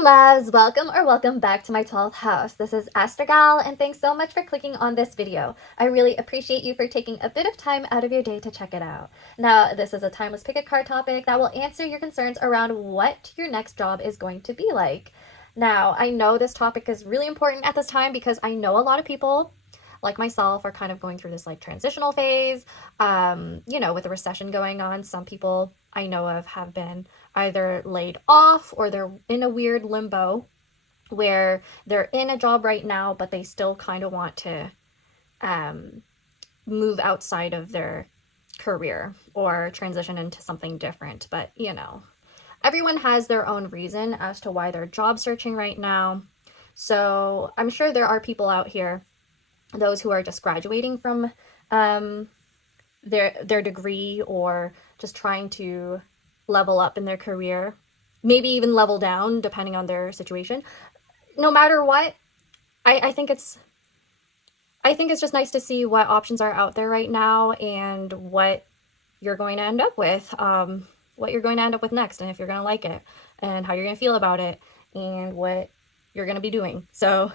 loves, welcome back to my 12th house. This is ASTROG L, and thanks so much for clicking on this video. I really appreciate you for taking a bit of time out of your day to check it out. Now, this is a timeless Pickacard topic that will answer your concerns around what your next job is going to be like. Now, I know this topic is really important at this time because I know a lot of people like myself are kind of going through this like transitional phase. With the recession going on, some people I know of have been either laid off or they're in a weird limbo where they're in a job right now, but they still kind of want to move outside of their career or transition into something different. But, everyone has their own reason as to why they're job searching right now. So I'm sure there are people out here, those who are just graduating from their degree or just trying to level up in their career, maybe even level down depending on their situation. No matter what, I think it's just nice to see what options are out there right now and what you're going to end up with, next, and if you're going to like it and how you're going to feel about it and what you're going to be doing. So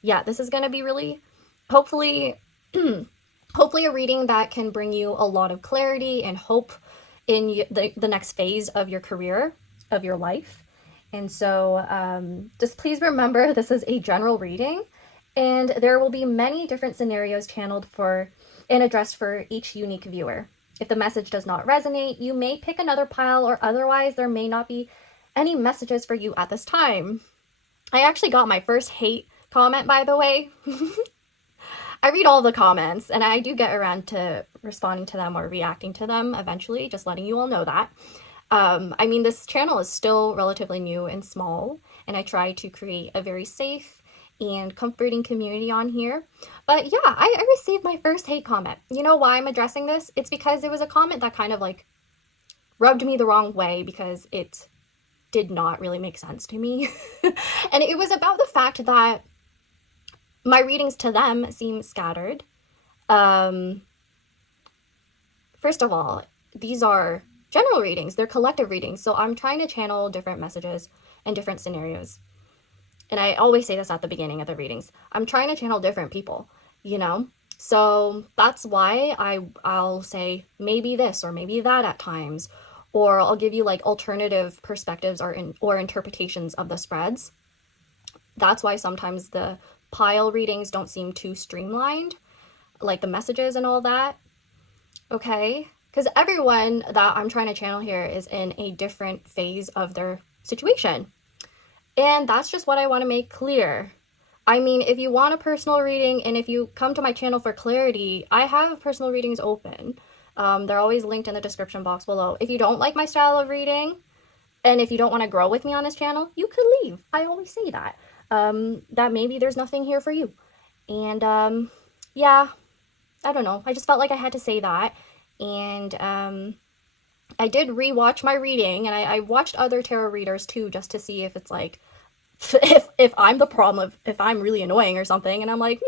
yeah, this is going to be really hopefully a reading that can bring you a lot of clarity and hope in the next phase of your career, of your life. And so just please remember, this is a general reading, and there will be many different scenarios channeled for and addressed for each unique viewer. If the message does not resonate, you may pick another pile, or otherwise there may not be any messages for you at this time. I actually got my first hate comment, by the way. I read all the comments, and I do get around to responding to them or reacting to them eventually, just letting you all know that. This channel is still relatively new and small, and I try to create a very safe and comforting community on here. But yeah, I received my first hate comment. You know why I'm addressing this? It's because it was a comment that kind of like rubbed me the wrong way because it did not really make sense to me. And it was about the fact that my readings to them seem scattered. First of all, these are general readings. They're collective readings. So I'm trying to channel different messages and different scenarios. And I always say this at the beginning of the readings. I'm trying to channel different people, So that's why I'll say maybe this or maybe that at times. Or I'll give you like alternative perspectives or interpretations of the spreads. That's why sometimes the pile readings don't seem too streamlined, like the messages and all that. Okay? Because everyone that I'm trying to channel here is in a different phase of their situation. And that's just what I want to make clear. If you want a personal reading and if you come to my channel for clarity, I have personal readings open. They're always linked in the description box below. If you don't like my style of reading, and if you don't want to grow with me on this channel, you could leave. I always say that. That maybe there's nothing here for you. And yeah, I don't know. I just felt like I had to say that. And I did rewatch my reading, and I watched other tarot readers too, just to see if it's like, if I'm the problem, if I'm really annoying or something. And I'm like,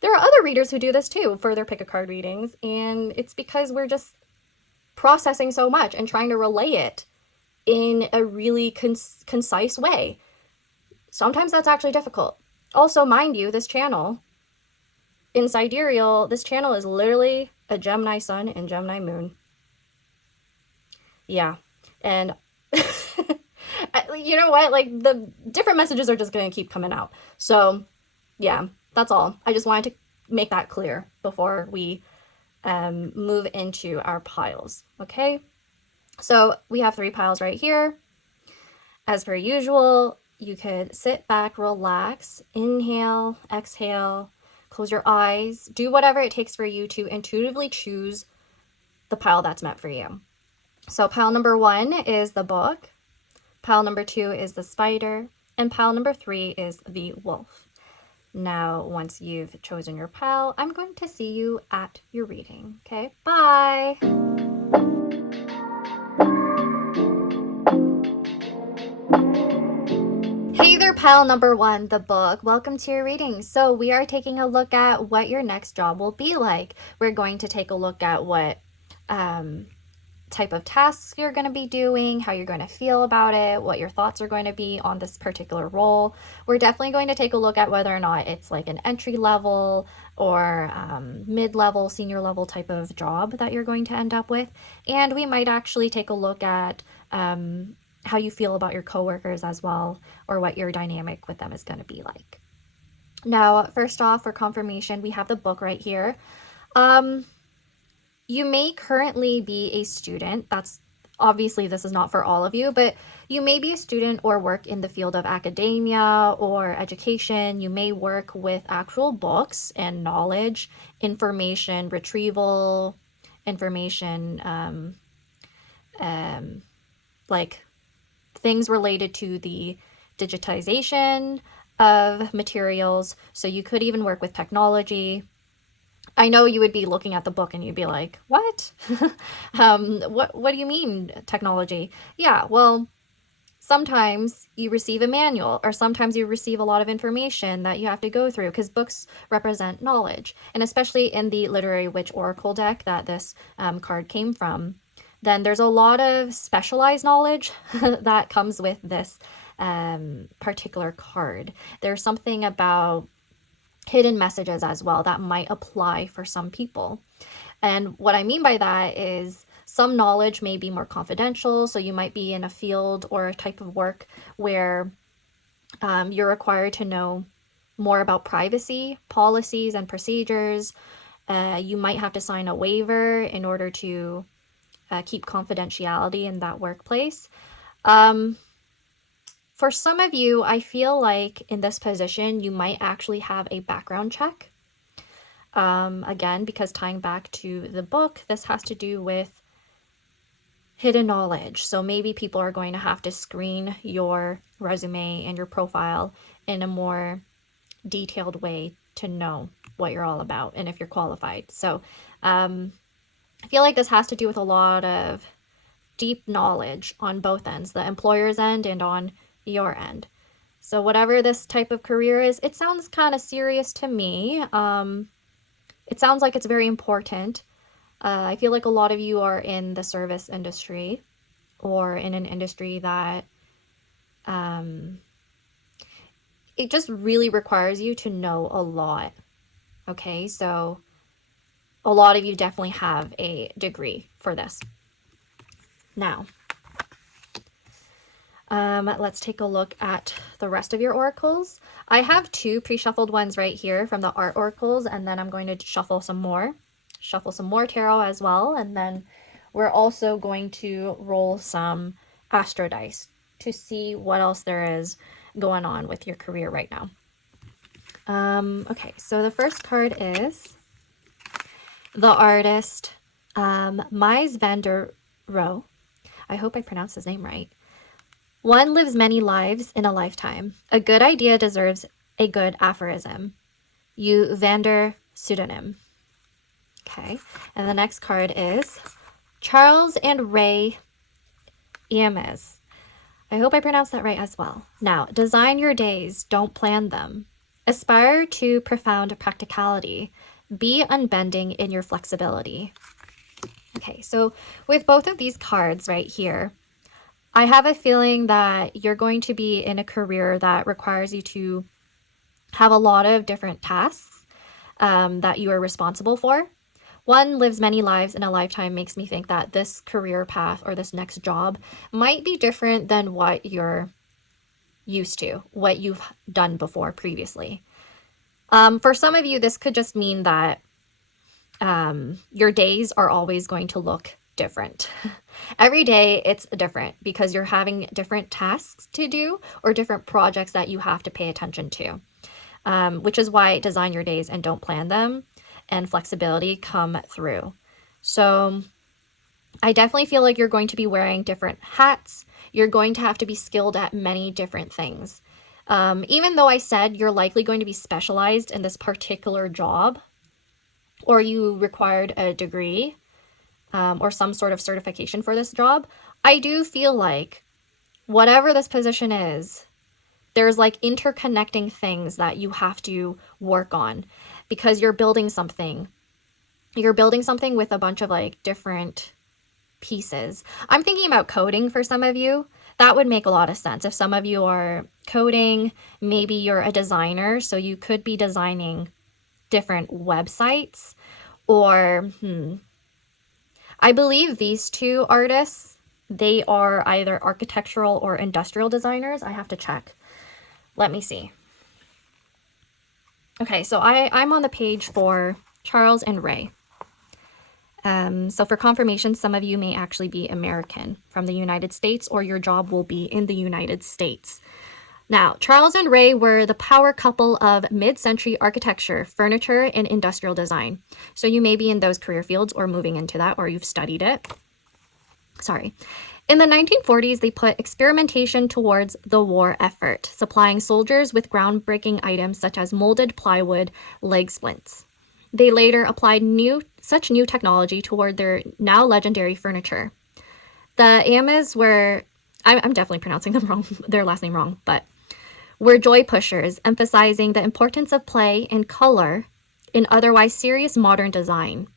there are other readers who do this too for their Pickacard readings, and it's because we're just processing so much and trying to relay it in a really concise way. Sometimes that's actually difficult. Also, mind you, this channel, in Sidereal, this channel is literally a Gemini sun and Gemini moon. Yeah. And you know what? Like, the different messages are just going to keep coming out. So, yeah, that's all. I just wanted to make that clear before we move into our piles. Okay? So, we have 3 piles right here. As per usual, you could sit back, relax, inhale, exhale, close your eyes, do whatever it takes for you to intuitively choose the pile that's meant for you. So pile number 1 is the book, pile number 2 is the spider, and pile number 3 is the wolf. Now, once you've chosen your pile, I'm going to see you at your reading. Okay, bye! Hey there, pile number 1, the book. Welcome to your reading. So we are taking a look at what your next job will be like. We're going to take a look at what type of tasks you're going to be doing, how you're going to feel about it, what your thoughts are going to be on this particular role. We're definitely going to take a look at whether or not it's like an entry level or mid-level, senior level type of job that you're going to end up with. And we might actually take a look at how you feel about your coworkers as well, or what your dynamic with them is going to be like. Now, first off, for confirmation, we have the book right here. You may currently be a student. That's obviously, this is not for all of you, but you may be a student or work in the field of academia or education. You may work with actual books and knowledge, information retrieval, information, like things related to the digitization of materials. So you could even work with technology. I know you would be looking at the book and you'd be like, what? What do you mean technology? Yeah, well, sometimes you receive a manual, or sometimes you receive a lot of information that you have to go through, because books represent knowledge. And especially in the Literary Witch Oracle deck that this card came from, then there's a lot of specialized knowledge that comes with this particular card. There's something about hidden messages as well that might apply for some people. And what I mean by that is some knowledge may be more confidential. So you might be in a field or a type of work where you're required to know more about privacy policies and procedures. You might have to sign a waiver in order to keep confidentiality in that workplace. For some of you, I feel like in this position, you might actually have a background check. Again, because tying back to the book, this has to do with hidden knowledge. So maybe people are going to have to screen your resume and your profile in a more detailed way to know what you're all about and if you're qualified. So I feel like this has to do with a lot of deep knowledge on both ends, the employer's end and on your end. So whatever this type of career is, it sounds kind of serious to me. It sounds like it's very important. I feel like a lot of you are in the service industry or in an industry that it just really requires you to know a lot. Okay, so a lot of you definitely have a degree for this. Now, let's take a look at the rest of your oracles. I have 2 pre-shuffled ones right here from the art oracles, and then I'm going to shuffle some more tarot as well, and then we're also going to roll some astro dice to see what else there is going on with your career right now. Okay, so the first card is the artist Mies van der Rohe. I hope I pronounced his name right. One lives many lives in a lifetime. A good idea deserves a good aphorism. You Vander pseudonym. Okay, and the next card is Charles and Ray Iames. I hope I pronounced that right as well. Now, design your days, don't plan them. Aspire to profound practicality. Be unbending in your flexibility. Okay, so with both of these cards right here, I have a feeling that you're going to be in a career that requires you to have a lot of different tasks that you are responsible for. One lives many lives in a lifetime makes me think that this career path or this next job might be different than what you're used to, what you've done before previously. For some of you, this could just mean that your days are always going to look different. Every day it's different because you're having different tasks to do or different projects that you have to pay attention to, which is why design your days and don't plan them and flexibility come through. So I definitely feel like you're going to be wearing different hats. You're going to have to be skilled at many different things. Even though I said you're likely going to be specialized in this particular job, or you required a degree or some sort of certification for this job, I do feel like whatever this position is, there's like interconnecting things that you have to work on because you're building something. You're building something with a bunch of like different pieces. I'm thinking about coding for some of you. That would make a lot of sense. If some of you are coding, maybe you're a designer, so you could be designing different websites, or I believe these two artists, they are either architectural or industrial designers. I have to check. Let me see. Okay, so I'm on the page for Charles and Ray. So for confirmation, some of you may actually be American from the United States, or your job will be in the United States. Now, Charles and Ray were the power couple of mid-century architecture, furniture, and industrial design. So you may be in those career fields or moving into that, or you've studied it. Sorry. In the 1940s, they put experimentation towards the war effort, supplying soldiers with groundbreaking items such as molded plywood leg splints. They later applied such new technology toward their now legendary furniture. The Amas were, I'm definitely pronouncing them wrong, their last name wrong, but were joy pushers, emphasizing the importance of play and color in otherwise serious modern design.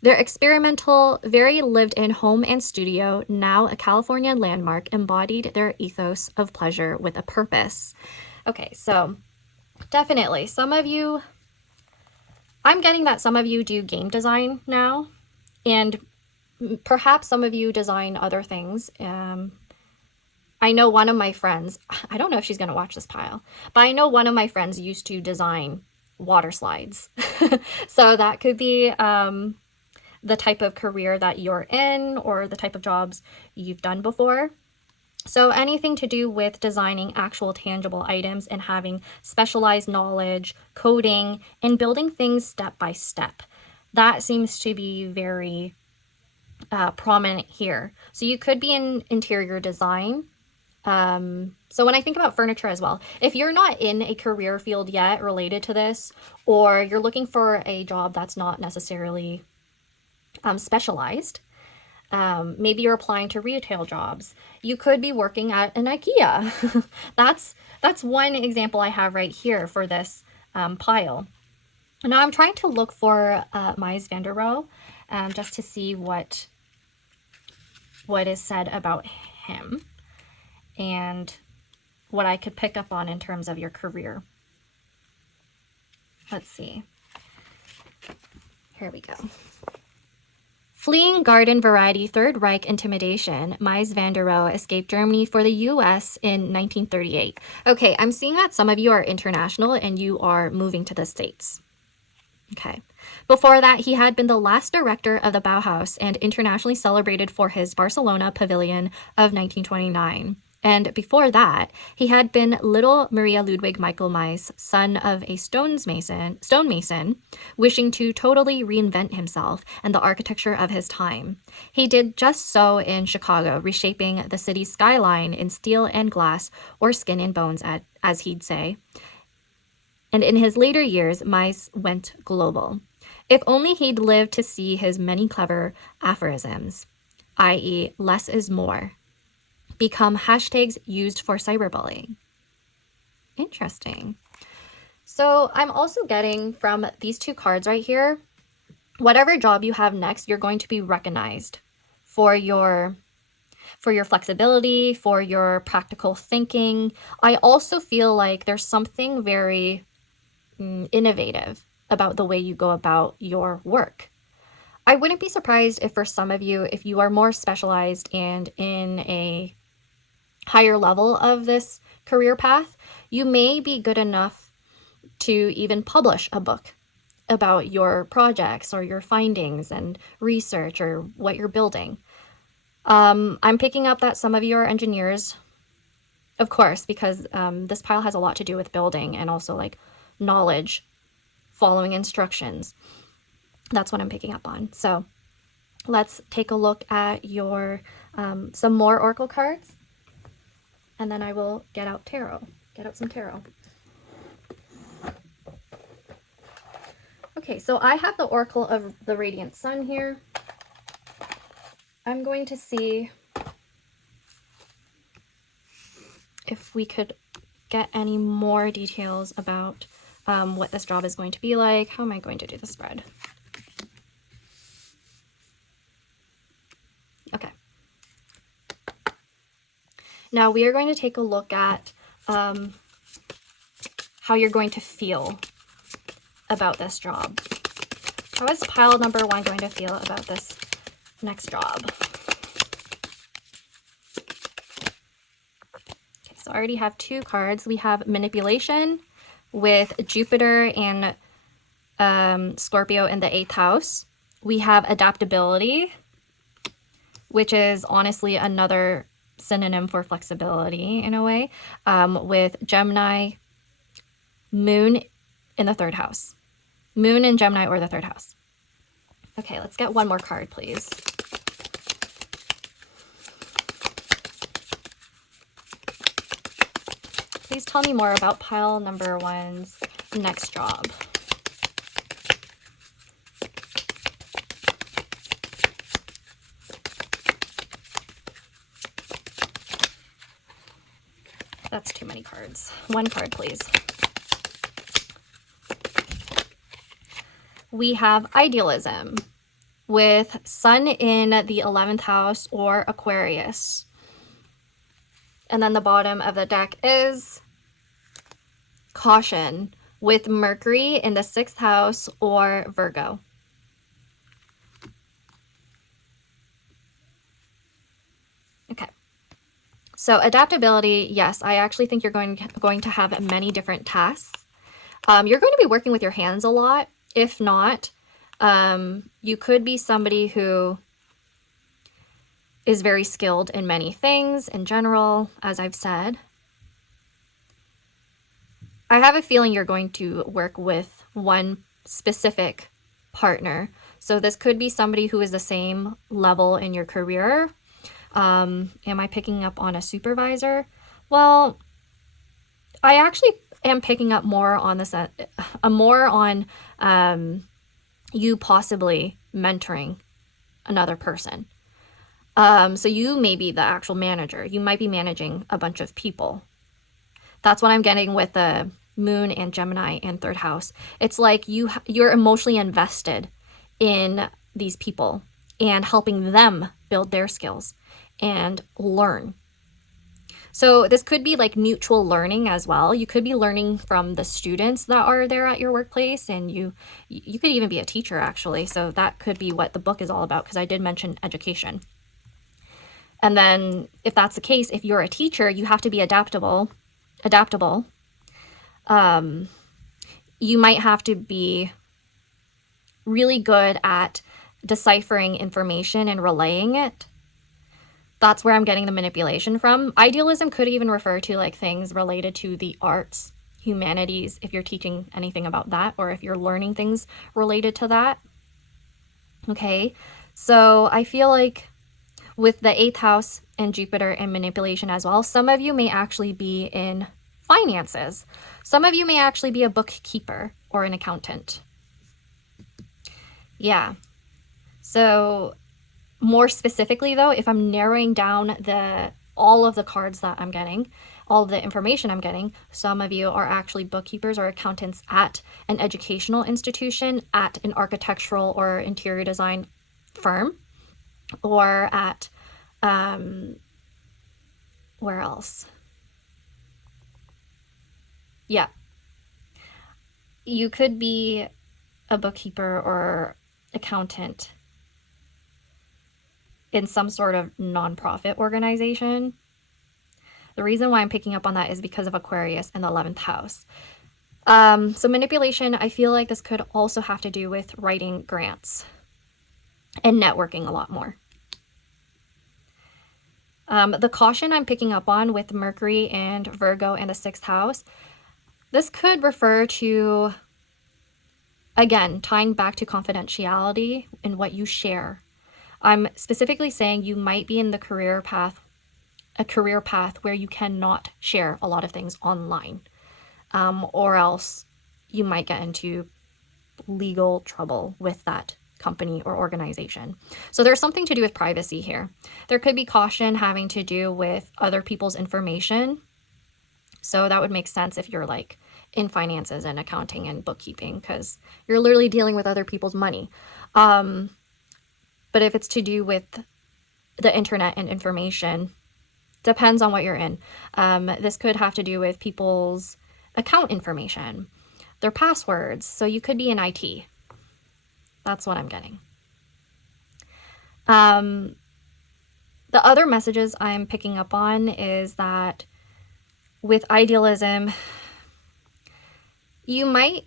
Their experimental, very lived-in home and studio, now a California landmark, embodied their ethos of pleasure with a purpose. Okay, so definitely some of you, I'm getting that some of you do game design now, and perhaps some of you design other things. I know one of my friends, I don't know if she's going to watch this pile, but I know one of my friends used to design water slides. So that could be the type of career that you're in, or the type of jobs you've done before. So anything to do with designing actual tangible items and having specialized knowledge, coding, and building things step by step. That seems to be very prominent here. So you could be in interior design. So when I think about furniture as well, if you're not in a career field yet related to this, or you're looking for a job that's not necessarily specialized, maybe you're applying to retail jobs, you could be working at an IKEA. That's one example I have right here for this pile. Now I'm trying to look for Mies van der Rohe, just to see what is said about him and what I could pick up on in terms of your career. Let's see. Here we go. Fleeing garden variety Third Reich intimidation, Mies van der Rohe escaped Germany for the US in 1938. Okay, I'm seeing that some of you are international and you are moving to the States. Okay. Before that, he had been the last director of the Bauhaus and internationally celebrated for his Barcelona pavilion of 1929. And before that, he had been little Maria Ludwig Michael Mies, son of a stonemason, wishing to totally reinvent himself and the architecture of his time. He did just so in Chicago, reshaping the city's skyline in steel and glass, or skin and bones, as he'd say. And in his later years, Mies went global. If only he'd lived to see his many clever aphorisms, i.e. less is more, become hashtags used for cyberbullying. Interesting. So I'm also getting from these two cards right here, whatever job you have next, you're going to be recognized for your flexibility, for your practical thinking. I also feel like there's something very innovative about the way you go about your work. I wouldn't be surprised if for some of you, if you are more specialized and in a higher level of this career path, you may be good enough to even publish a book about your projects or your findings and research or what you're building. I'm picking up that some of you are engineers, of course, because this pile has a lot to do with building and also like knowledge, following instructions. That's what I'm picking up on. So let's take a look at your some more oracle cards, and then I will get out some tarot. Okay, so I have the Oracle of the Radiant Sun here. I'm going to see if we could get any more details about what this job is going to be like. How am I going to do the spread? Okay. Now we are going to take a look at how you're going to feel about this job. How is pile number 1 going to feel about this next job? Okay, so I already have 2 cards. We have manipulation with Jupiter and Scorpio in the 8th house. We have adaptability, which is honestly another synonym for flexibility in a way, with Gemini, Moon in the 3rd house. Moon in Gemini or the 3rd house. Okay, let's get one more card, please. Please tell me more about pile number 1's next job. That's too many cards. One card, please. We have idealism with Sun in the 11th house or Aquarius. And then the bottom of the deck is caution with Mercury in the 6th house or Virgo. Okay. So adaptability, yes, I actually think you're going to have many different tasks. You're going to be working with your hands a lot. If not, you could be somebody who is very skilled in many things in general, as I've said. I have a feeling you're going to work with one specific partner. So this could be somebody who is the same level in your career. Am I picking up on a supervisor? Well, I actually am picking up more on this, you possibly mentoring another person. So you may be the actual manager. You might be managing a bunch of people. That's what I'm getting with the Moon and Gemini and 3rd house. It's like you're emotionally invested in these people and helping them build their skills and learn. So this could be like mutual learning as well. You could be learning from the students that are there at your workplace, and you could even be a teacher actually. So that could be what the book is all about, because I did mention education. And then if that's the case, if you're a teacher, you have to be adaptable. You might have to be really good at deciphering information and relaying it. That's where I'm getting the manipulation from. Idealism could even refer to like things related to the arts, humanities, if you're teaching anything about that, or if you're learning things related to that. Okay, so I feel like with the 8th house and Jupiter and manipulation as well, some of you may actually be in finances. Some of you may actually be a bookkeeper or an accountant. Yeah. So more specifically though, if I'm narrowing down all of the cards that I'm getting, all of the information I'm getting, some of you are actually bookkeepers or accountants at an educational institution, at an architectural or interior design firm, or at, where else? Yeah. You could be a bookkeeper or accountant in some sort of nonprofit organization. The reason why I'm picking up on that is because of Aquarius in the 11th house. So manipulation, I feel like this could also have to do with writing grants and networking a lot more. The caution I'm picking up on with Mercury and Virgo in the 6th house, this could refer to, again, tying back to confidentiality in what you share. I'm specifically saying you might be in the career path where you cannot share a lot of things online, or else you might get into legal trouble with that company or organization. So there's something to do with privacy here. There could be caution having to do with other people's information. So that would make sense if you're like in finances and accounting and bookkeeping, because you're literally dealing with other people's money. But if it's to do with the internet and information, Depends on what you're in. This could have to do with people's account information, their passwords. So you could be in IT. That's what I'm getting. The other messages I'm picking up on is that with idealism, you might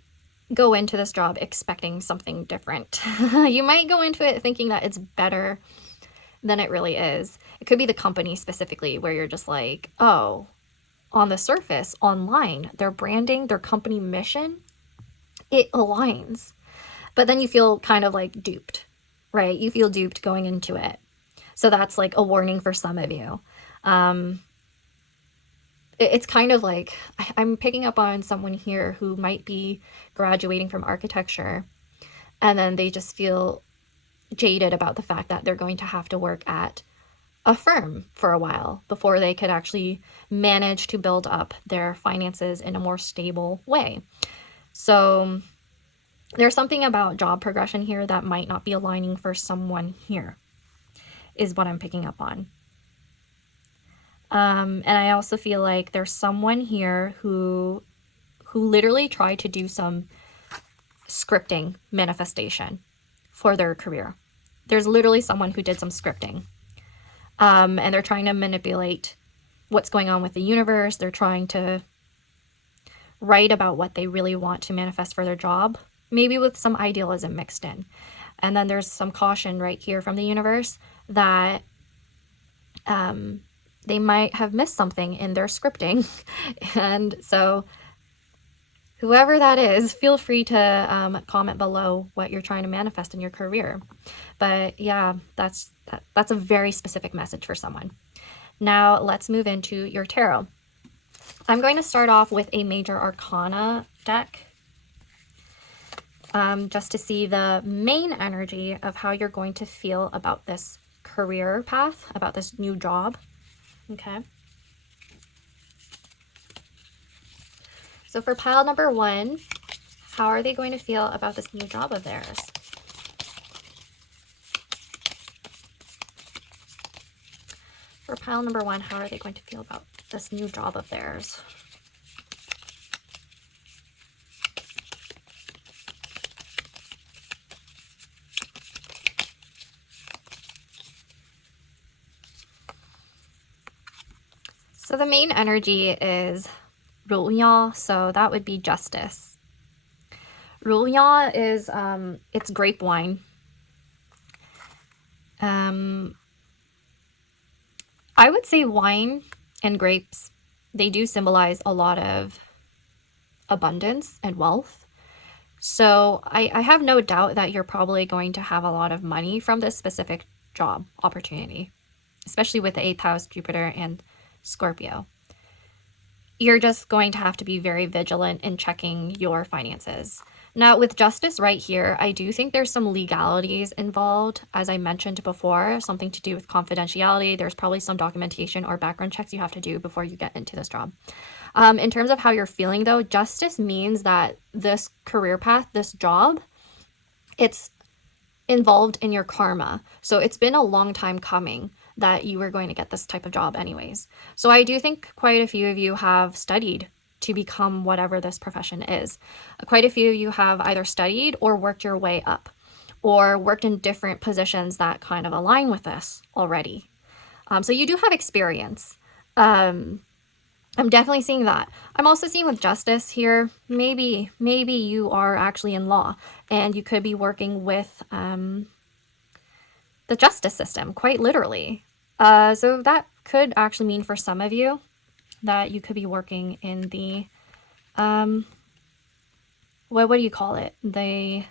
go into this job expecting something different. You might go into it thinking that it's better than it really is. It could be the company specifically where you're just like, oh, on the surface, online, their branding, their company mission, it aligns. But then you feel kind of like duped, right? You feel duped going into it. So that's like a warning for some of you. It's kind of like, I'm picking up on someone here who might be graduating from architecture, and then they just feel jaded about the fact that they're going to have to work at a firm for a while before they could actually manage to build up their finances in a more stable way. So there's something about job progression here that might not be aligning for someone here, is what I'm picking up on. And I also feel like there's someone here who literally tried to do some scripting manifestation for their career. There's literally someone who did some scripting. And they're trying to manipulate what's going on with the universe. They're trying to write about what they really want to manifest for their job, maybe with some idealism mixed in. And then there's some caution right here from the universe that they might have missed something in their scripting. And so whoever that is, feel free to comment below what you're trying to manifest in your career. But yeah, that's a very specific message for someone. Now let's move into your tarot. I'm going to start off with a major arcana deck, just to see the main energy of how you're going to feel about this career path, about this new job. Okay. So for pile number 1, how are they going to feel about this new job of theirs? For pile number 1, how are they going to feel about this new job of theirs? So the main energy is Ruya, so that would be justice. Ruya is, it's grape wine. I would say wine and grapes, they do symbolize a lot of abundance and wealth. So I have no doubt that you're probably going to have a lot of money from this specific job opportunity, especially with the 8th house, Jupiter, and Scorpio. You're just going to have to be very vigilant in checking your finances. Now with justice right here, I do think there's some legalities involved, as I mentioned before, something to do with confidentiality. There's probably some documentation or background checks you have to do before you get into this job. In terms of how you're feeling though, justice means that this career path, this job, it's involved in your karma. So it's been a long time coming that you were going to get this type of job anyways. So I do think quite a few of you have studied to become whatever this profession is. Quite a few of you have either studied or worked your way up, or worked in different positions that kind of align with this already. So you do have experience. I'm definitely seeing that. I'm also seeing with justice here, maybe you are actually in law and you could be working with the justice system, quite literally. So that could actually mean for some of you that you could be working in the, what do you call it? The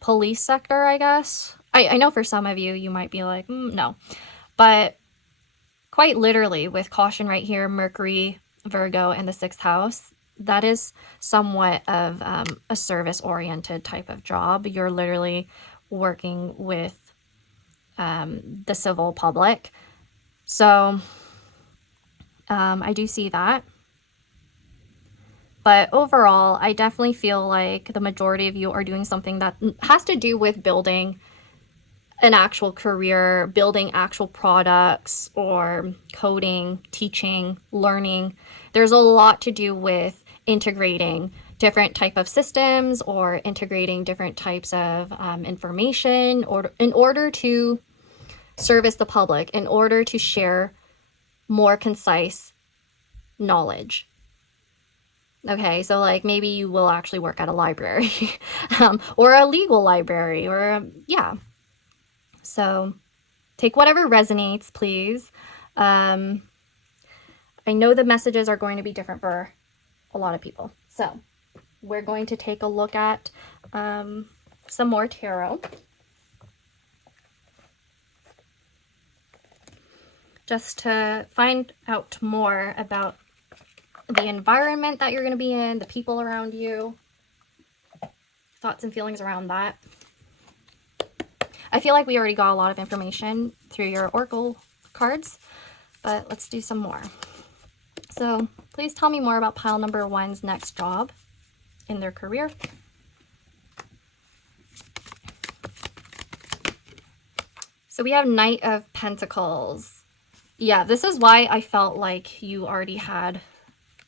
police sector, I guess. I know for some of you, you might be like, no. But quite literally, with caution right here, Mercury, Virgo, and the 6th house, that is somewhat of a service-oriented type of job. You're literally working with the civil public. So I do see that. But overall, I definitely feel like the majority of you are doing something that has to do with building an actual career, building actual products or coding, teaching, learning. There's a lot to do with integrating different type of systems or integrating different types of information or in order to service the public, in order to share more concise knowledge. Okay, so like maybe you will actually work at a library or a legal library or yeah. So take whatever resonates, please. I know the messages are going to be different for a lot of people. So we're going to take a look at some more tarot. Just to find out more about the environment that you're going to be in, the people around you, thoughts and feelings around that. I feel like we already got a lot of information through your oracle cards, but let's do some more. So please tell me more about pile number 1's next job in their career. So we have Knight of Pentacles. Yeah, this is why I felt like you already had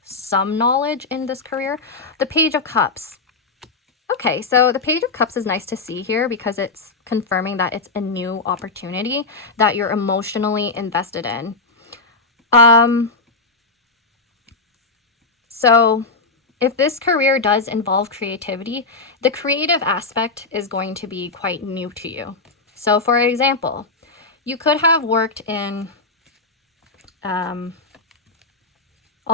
some knowledge in this career. The Page of Cups. Okay, so the Page of Cups is nice to see here because it's confirming that it's a new opportunity that you're emotionally invested in. So if this career does involve creativity, the creative aspect is going to be quite new to you. So for example, you could have worked in, I'll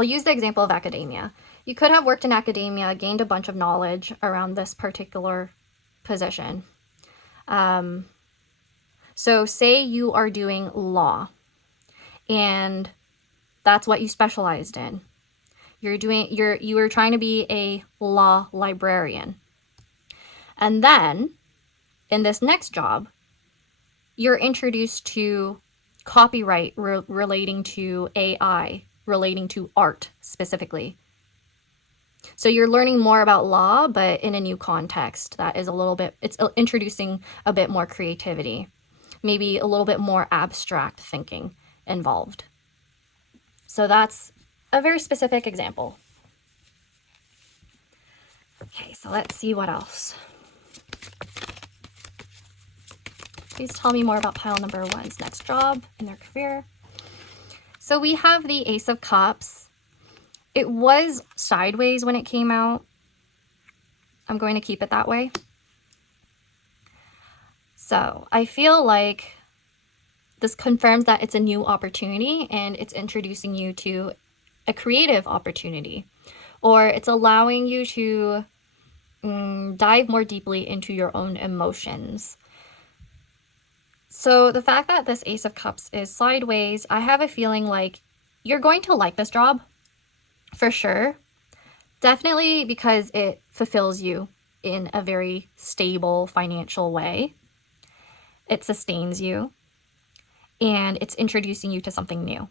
use the example of academia. You could have worked in academia, gained a bunch of knowledge around this particular position. So say you are doing law and that's what you specialized in. You were trying to be a law librarian. And then in this next job, you're introduced to copyright relating to AI, relating to art specifically. So you're learning more about law, but in a new context that is a little bit, it's introducing a bit more creativity, maybe a little bit more abstract thinking involved. So that's a very specific example. Okay, so let's see what else. Please tell me more about pile number 1's next job in their career. So we have the Ace of Cups. It was sideways when it came out. I'm going to keep it that way. So I feel like this confirms that it's a new opportunity and it's introducing you to a creative opportunity, or it's allowing you to dive more deeply into your own emotions. So the fact that this Ace of Cups is sideways, I have a feeling like you're going to like this job for sure. Definitely because it fulfills you in a very stable financial way. It sustains you and it's introducing you to something new.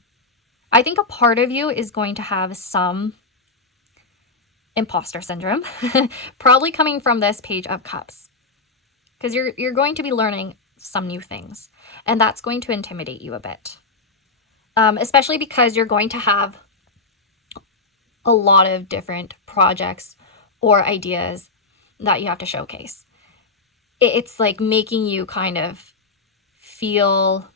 I think a part of you is going to have some imposter syndrome, probably coming from this Page of Cups, because you're going to be learning some new things, and that's going to intimidate you a bit, especially because you're going to have a lot of different projects or ideas that you have to showcase. It's like making you kind of feel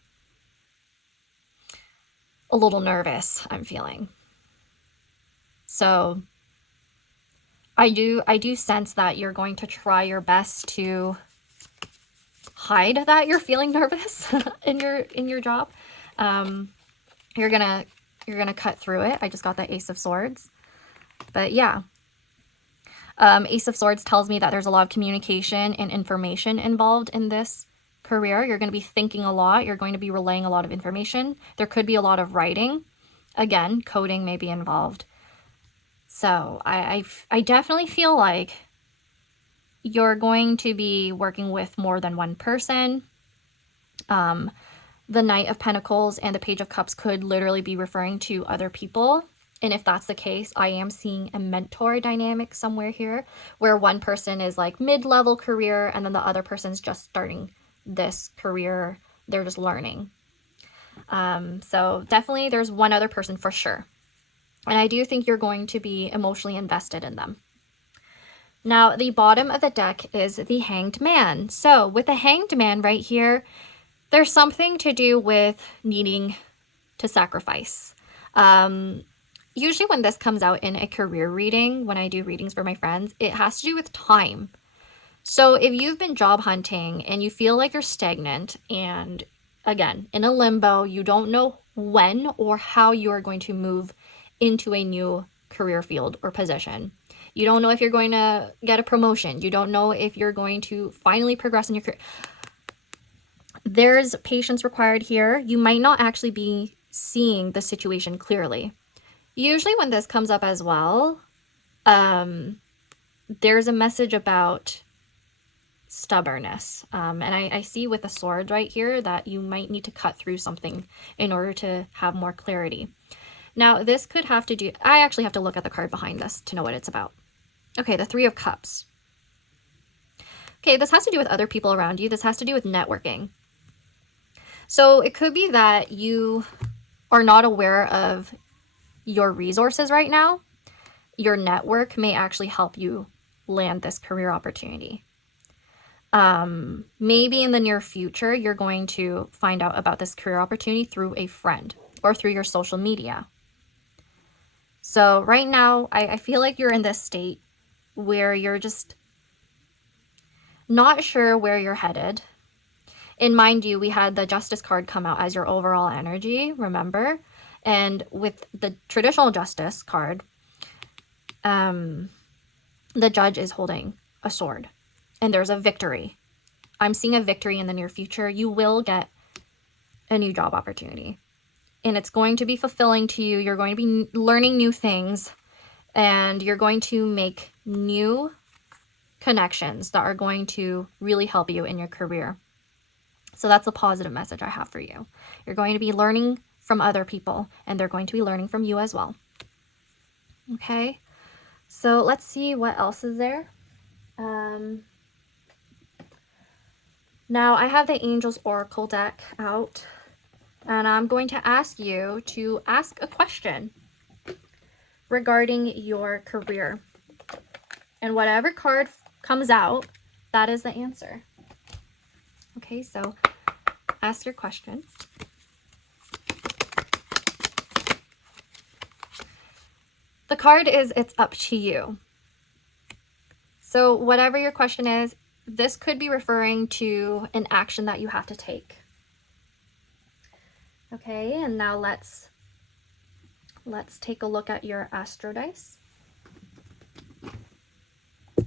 a little nervous, I'm feeling. So I do sense that you're going to try your best to hide that you're feeling nervous in your job. You're gonna cut through it. I just got that Ace of Swords, but yeah, Ace of Swords tells me that there's a lot of communication and information involved in this career. You're going to be thinking a lot. You're going to be relaying a lot of information. There could be a lot of writing. Again, coding may be involved. So I definitely feel like you're going to be working with more than one person. The Knight of Pentacles and the Page of Cups could literally be referring to other people. And if that's the case, I am seeing a mentor dynamic somewhere here where one person is like mid-level career and then the other person's just starting this career. They're just learning. So definitely there's one other person for sure. And I do think you're going to be emotionally invested in them. Now, the bottom of the deck is the Hanged Man. So with the Hanged Man right here, there's something to do with needing to sacrifice. Usually when this comes out in a career reading, when I do readings for my friends, it has to do with time. So if you've been job hunting and you feel like you're stagnant and again, in a limbo, you don't know when or how you are going to move into a new career field or position. You don't know if you're going to get a promotion. You don't know if you're going to finally progress in your career. There's patience required here. You might not actually be seeing the situation clearly. Usually when this comes up as well, there's a message about stubbornness. And I see with the sword right here that you might need to cut through something in order to have more clarity. Now, this could have to do... I actually have to look at the card behind this to know what it's about. Okay, the Three of Cups. Okay, this has to do with other people around you. This has to do with networking. So it could be that you are not aware of your resources right now. Your network may actually help you land this career opportunity. Maybe in the near future, you're going to find out about this career opportunity through a friend or through your social media. So right now, I feel like you're in this state where you're just not sure where you're headed. And mind you, we had the Justice card come out as your overall energy, remember? And with the traditional Justice card, the Judge is holding a sword. And there's a victory. I'm seeing a victory in the near future. You will get a new job opportunity. And it's going to be fulfilling to you. You're going to be learning new things. And you're going to make new connections that are going to really help you in your career. So that's a positive message I have for you. You're going to be learning from other people. And they're going to be learning from you as well. Okay. So let's see what else is there. Now I have the Angels Oracle deck out, and I'm going to ask you to ask a question regarding your career. And whatever card comes out, that is the answer. Okay, so ask your question. The card is It's Up to You. So whatever your question is, this could be referring to an action that you have to take. Okay, and now let's take a look at your Astro dice. I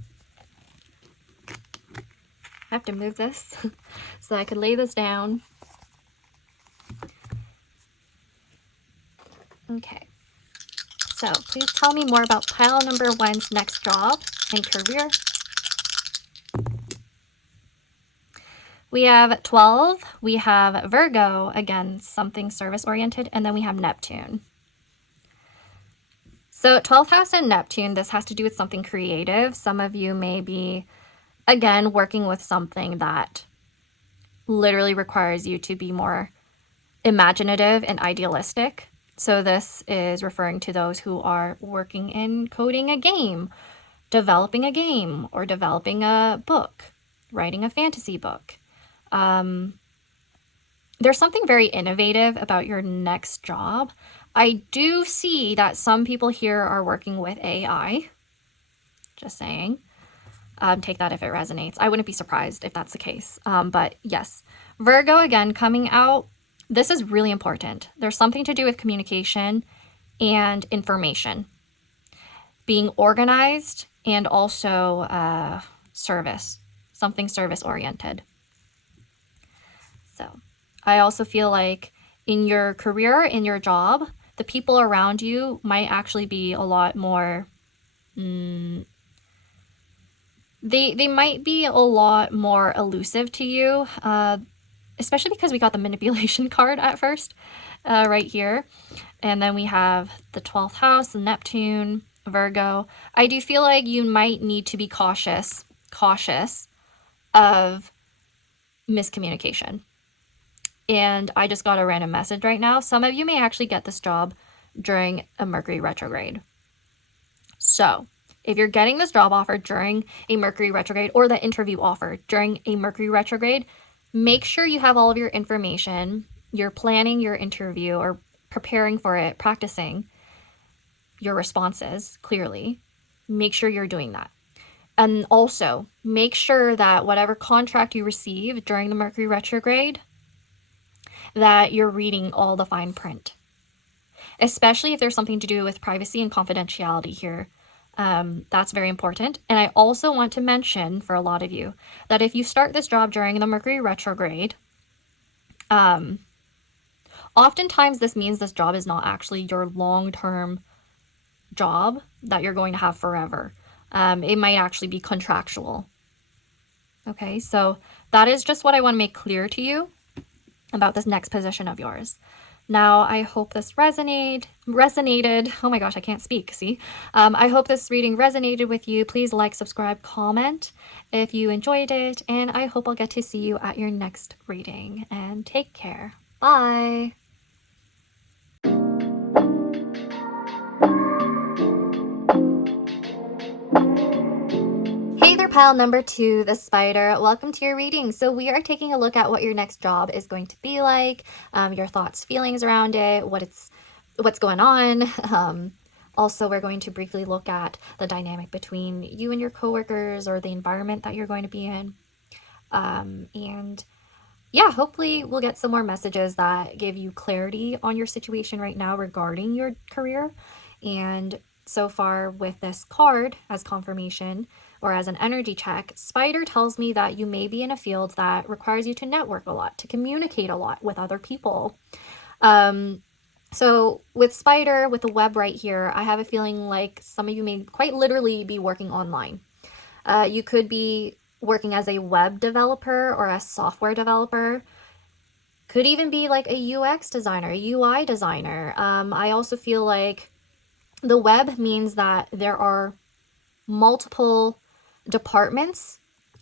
have to move this so I could lay this down. Okay, so please tell me more about pile number 1's next job and career. We have 12, we have Virgo, again, something service-oriented, and then we have Neptune. So 12th house and Neptune, this has to do with something creative. Some of you may be, again, working with something that literally requires you to be more imaginative and idealistic. So this is referring to those who are working in coding a game, developing a game, or developing a book, writing a fantasy book. There's something very innovative about your next job. I do see that some people here are working with AI. Just saying. Take that if it resonates. I wouldn't be surprised if that's the case. But yes, Virgo again coming out. This is really important. There's something to do with communication and information. Being organized and also service. Something service oriented. So I also feel like in your career, in your job, the people around you might actually be a lot more, they might be a lot more elusive to you, especially because we got the manipulation card at first, right here. And then we have the 12th house, Neptune, Virgo. I do feel like you might need to be cautious of miscommunication. And I just got a random message right now. Some of you may actually get this job during a Mercury retrograde. So if you're getting this job offer during a Mercury retrograde, or the interview offer during a Mercury retrograde, make sure you have all of your information. You're planning your interview or preparing for it, practicing your responses clearly. Make sure you're doing that. And also make sure that whatever contract you receive during the Mercury retrograde, that you're reading all the fine print, especially if there's something to do with privacy and confidentiality here. That's very important. And I also want to mention for a lot of you that if you start this job during the Mercury retrograde, oftentimes this means this job is not actually your long-term job that you're going to have forever. It might actually be contractual. Okay, so that is just what I want to make clear to you about this next position of yours. Now, I hope this resonated. Oh my gosh, I can't speak, see? I hope this reading resonated with you. Please like, subscribe, comment if you enjoyed it, and I hope I'll get to see you at your next reading. And take care. Bye! Hey there, pile number 2, the spider. Welcome to your reading. So we are taking a look at what your next job is going to be like, your thoughts, feelings around it, what's going on. Also, we're going to briefly look at the dynamic between you and your coworkers, or the environment that you're going to be in. And yeah, hopefully we'll get some more messages that give you clarity on your situation right now regarding your career. And so far with this card as confirmation, or as an energy check, Spider tells me that you may be in a field that requires you to network a lot, to communicate a lot with other people. So with Spider, with the web right here, I have a feeling like some of you may quite literally be working online. You could be working as a web developer or a software developer. Could even be like a UX designer, a UI designer. I also feel like the web means that there are multiple departments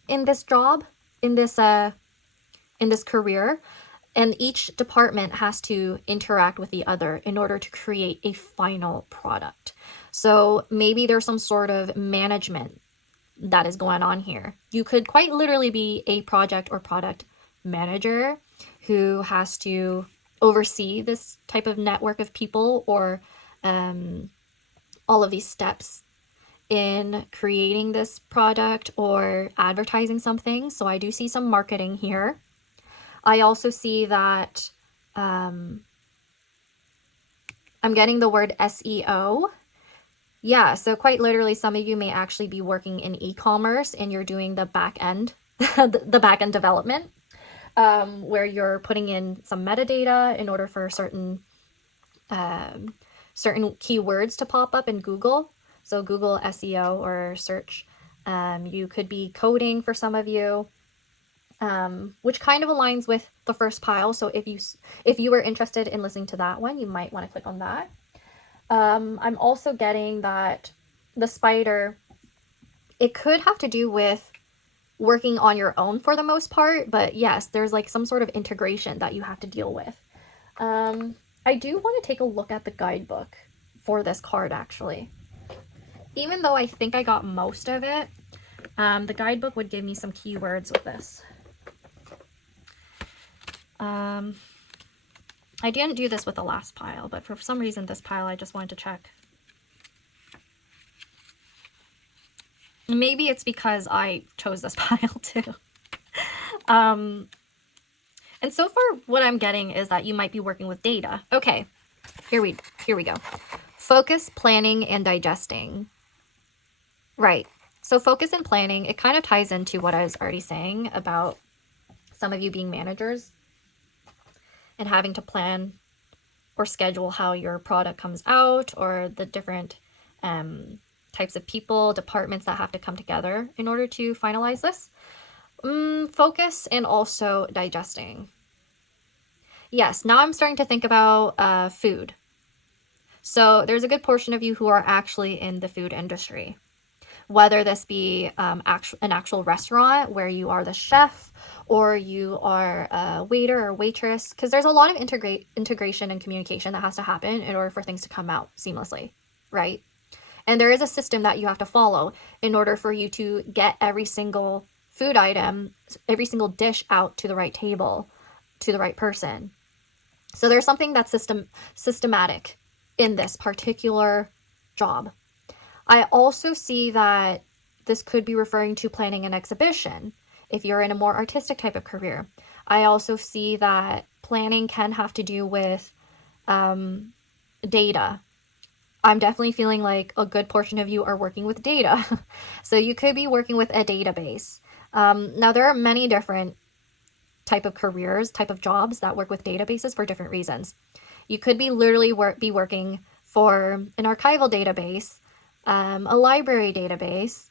in this job, in this career, and each department has to interact with the other in order to create a final product. So maybe there's some sort of management that is going on here. You could quite literally be a project or product manager who has to oversee this type of network of people, or all of these steps in creating this product or advertising something. So I do see some marketing here. I also see that I'm getting the word SEO. Yeah, so quite literally some of you may actually be working in e-commerce and you're doing the back end, the back end development, where you're putting in some metadata in order for certain keywords to pop up in Google. So Google SEO or search. You could be coding for some of you, which kind of aligns with the first pile. So if you were interested in listening to that one, you might want to click on that. I'm also getting that the spider, it could have to do with working on your own for the most part, but yes, there's like some sort of integration that you have to deal with. I do want to take a look at the guidebook for this card, actually. Even though I think I got most of it, the guidebook would give me some keywords with this. I didn't do this with the last pile, but for some reason this pile I just wanted to check. Maybe it's because I chose this pile too. And so far what I'm getting is that you might be working with data. Okay, here we go. Focus, planning, and digesting. Right. So focus and planning, it kind of ties into what I was already saying about some of you being managers and having to plan or schedule how your product comes out, or the different types of people, departments that have to come together in order to finalize this. Focus and also digesting. Yes, now I'm starting to think about food. So there's a good portion of you who are actually in the food industry, whether this be an actual restaurant where you are the chef or you are a waiter or waitress, because there's a lot of integration and communication that has to happen in order for things to come out seamlessly, right? And there is a system that you have to follow in order for you to get every single food item, every single dish out to the right table, to the right person. So there's something that's systematic in this particular job. I also see that this could be referring to planning an exhibition if you're in a more artistic type of career. I also see that planning can have to do with data. I'm definitely feeling like a good portion of you are working with data. So you could be working with a database. Now, there are many different type of careers, type of jobs that work with databases for different reasons. You could be literally be working for an archival database, a library database,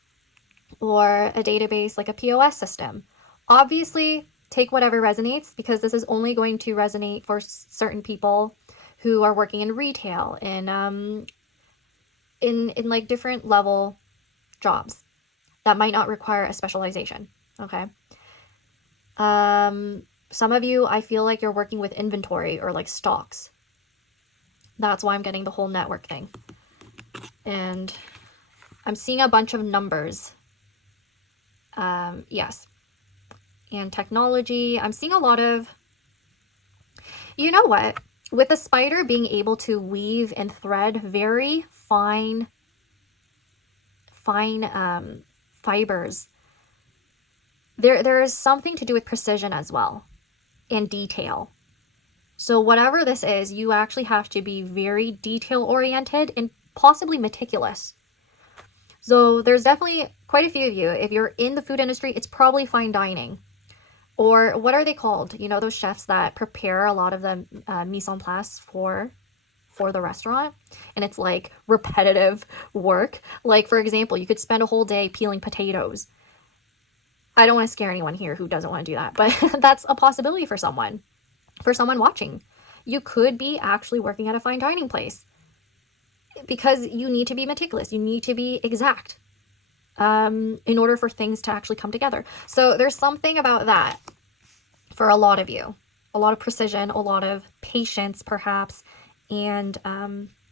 or a database like a POS system. Obviously, take whatever resonates, because this is only going to resonate for certain people who are working in retail, in like different level jobs that might not require a specialization. Okay. Some of you, I feel like you're working with inventory or like stocks. That's why I'm getting the whole network thing. And I'm seeing a bunch of numbers. Yes. And technology. I'm seeing a lot of, you know what? With the spider being able to weave and thread very fine fibers, there is something to do with precision as well, and detail. So whatever this is, you actually have to be very detail oriented and possibly meticulous. So there's definitely quite a few of you. If you're in the food industry, it's probably fine dining. Or what are they called? You know, those chefs that prepare a lot of the mise en place for the restaurant, and it's like repetitive work. Like, for example, you could spend a whole day peeling potatoes. I don't want to scare anyone here who doesn't want to do that, but that's a possibility for someone watching. You could be actually working at a fine dining place because you need to be meticulous. You need to be exact in order for things to actually come together. So there's something about that for a lot of you. A lot of precision, a lot of patience, perhaps, and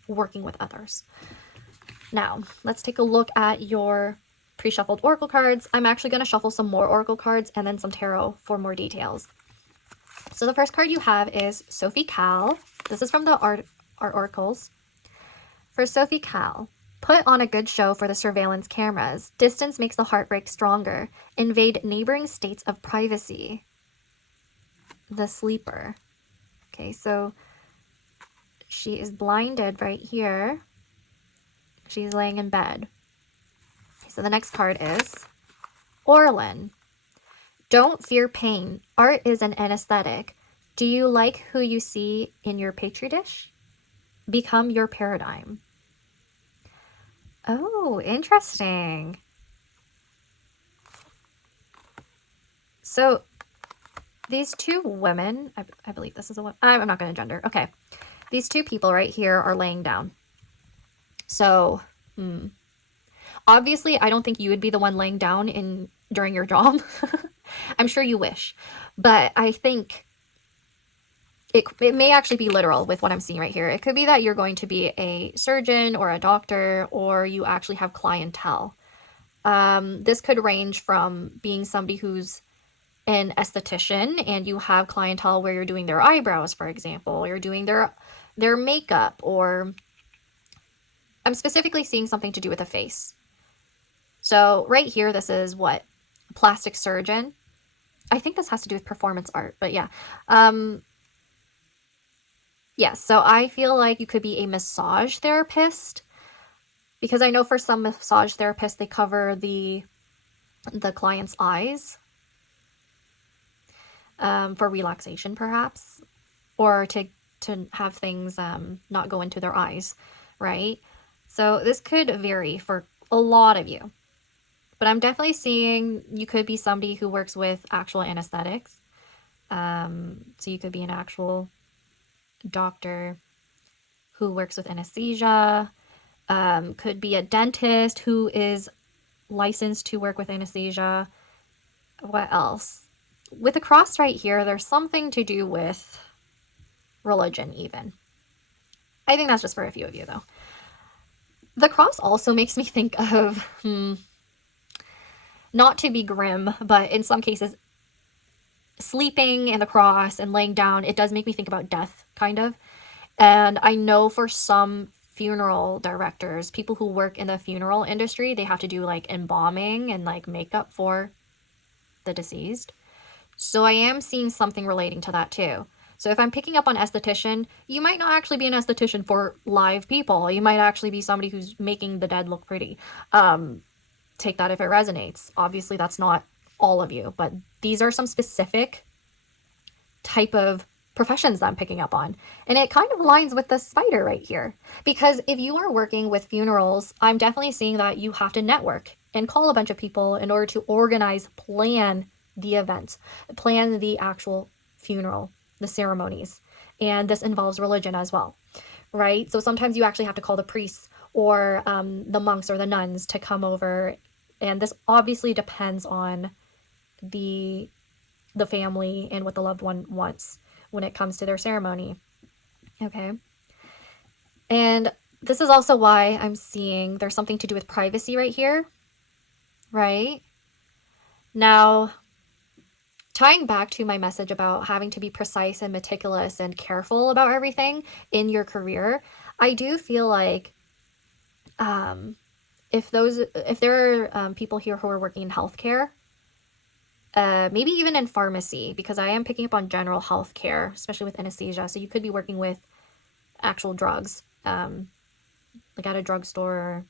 working with others. Now, let's take a look at your pre-shuffled oracle cards. I'm actually going to shuffle some more oracle cards and then some tarot for more details. So the first card you have is Sophie Cal. This is from the Art Oracles. For Sophie Cal, put on a good show for the surveillance cameras. Distance makes the heartbreak stronger. Invade neighboring states of privacy. The Sleeper. Okay, so she is blinded right here. She's laying in bed. So the next card is Orlin. Don't fear pain. Art is an anesthetic. Do you like who you see in your petri dish? Become your paradigm. Oh, interesting. So these two women, I believe this is a woman. I'm not going to gender. Okay. These two people right here are laying down. So, obviously, I don't think you would be the one laying down during your job. I'm sure you wish. But I think it may actually be literal with what I'm seeing right here. It could be that you're going to be a surgeon or a doctor, or you actually have clientele. This could range from being somebody who's an esthetician and you have clientele where you're doing their eyebrows, for example, you're doing their makeup, or I'm specifically seeing something to do with the face. So right here, this is what? Plastic surgeon. I think this has to do with performance art, but yeah. Yes, so I feel like you could be a massage therapist, because I know for some massage therapists, they cover the client's eyes for relaxation, perhaps, or to have things not go into their eyes, right? So this could vary for a lot of you. But I'm definitely seeing you could be somebody who works with actual anesthetics. So you could be an actual doctor who works with anesthesia. Could be a dentist who is licensed to work with anesthesia. What else? With the cross right here, there's something to do with religion even. I think that's just for a few of you though. The cross also makes me think of, not to be grim, but in some cases, sleeping in the cross and laying down, it does make me think about death, kind of. And I know for some funeral directors, people who work in the funeral industry, they have to do like embalming and like makeup for the deceased. So I am seeing something relating to that too. So if I'm picking up on esthetician, you might not actually be an esthetician for live people. You might actually be somebody who's making the dead look pretty. Take that if it resonates. Obviously, that's not all of you, but these are some specific type of professions that I'm picking up on. And it kind of aligns with the spider right here. Because if you are working with funerals, I'm definitely seeing that you have to network and call a bunch of people in order to organize, plan the event, plan the actual funeral, the ceremonies. And this involves religion as well, right? So sometimes you actually have to call the priests or the monks or the nuns to come over. And this obviously depends on the family and what the loved one wants when it comes to their ceremony. Okay. And this is also why I'm seeing there's something to do with privacy right here, right? Now, tying back to my message about having to be precise and meticulous and careful about everything in your career, I do feel like if there are people here who are working in healthcare, maybe even in pharmacy, because I am picking up on general health care, especially with anesthesia. So you could be working with actual drugs, like at a drugstore,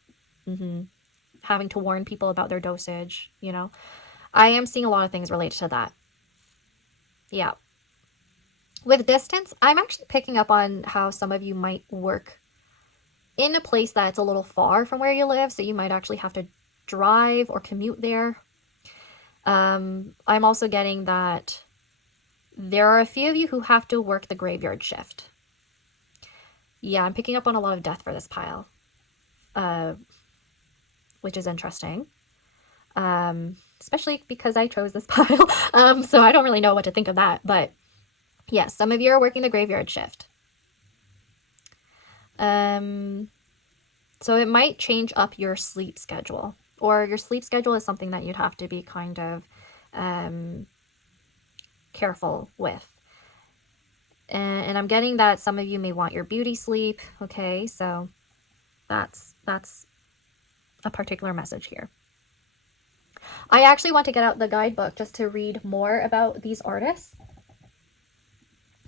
having to warn people about their dosage, you know. I am seeing a lot of things related to that. Yeah. With distance, I'm actually picking up on how some of you might work in a place that's a little far from where you live. So you might actually have to drive or commute there. I'm also getting that there are a few of you who have to work the graveyard shift. Yeah, I'm picking up on a lot of death for this pile, which is interesting, especially because I chose this pile. So I don't really know what to think of that. But yes, some of you are working the graveyard shift. So it might change up your sleep schedule. Or your sleep schedule is something that you'd have to be kind of careful with. And I'm getting that some of you may want your beauty sleep. Okay, so that's a particular message here. I actually want to get out the guidebook just to read more about these artists,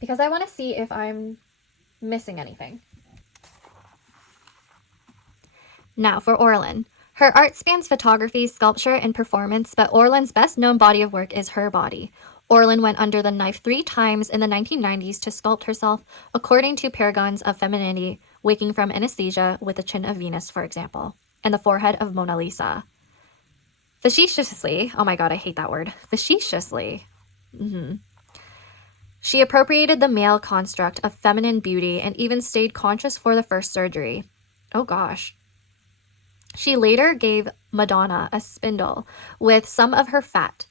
because I want to see if I'm missing anything. Now for Orlin. Her art spans photography, sculpture, and performance, but Orlin's best-known body of work is her body. Orlin went under the knife 3 times in the 1990s to sculpt herself according to paragons of femininity, waking from anesthesia with the chin of Venus, for example, and the forehead of Mona Lisa. Facetiously, oh my god, I hate that word, facetiously, she appropriated the male construct of feminine beauty and even stayed conscious for the first surgery. Oh gosh. She later gave Madonna a spindle with some of her fat.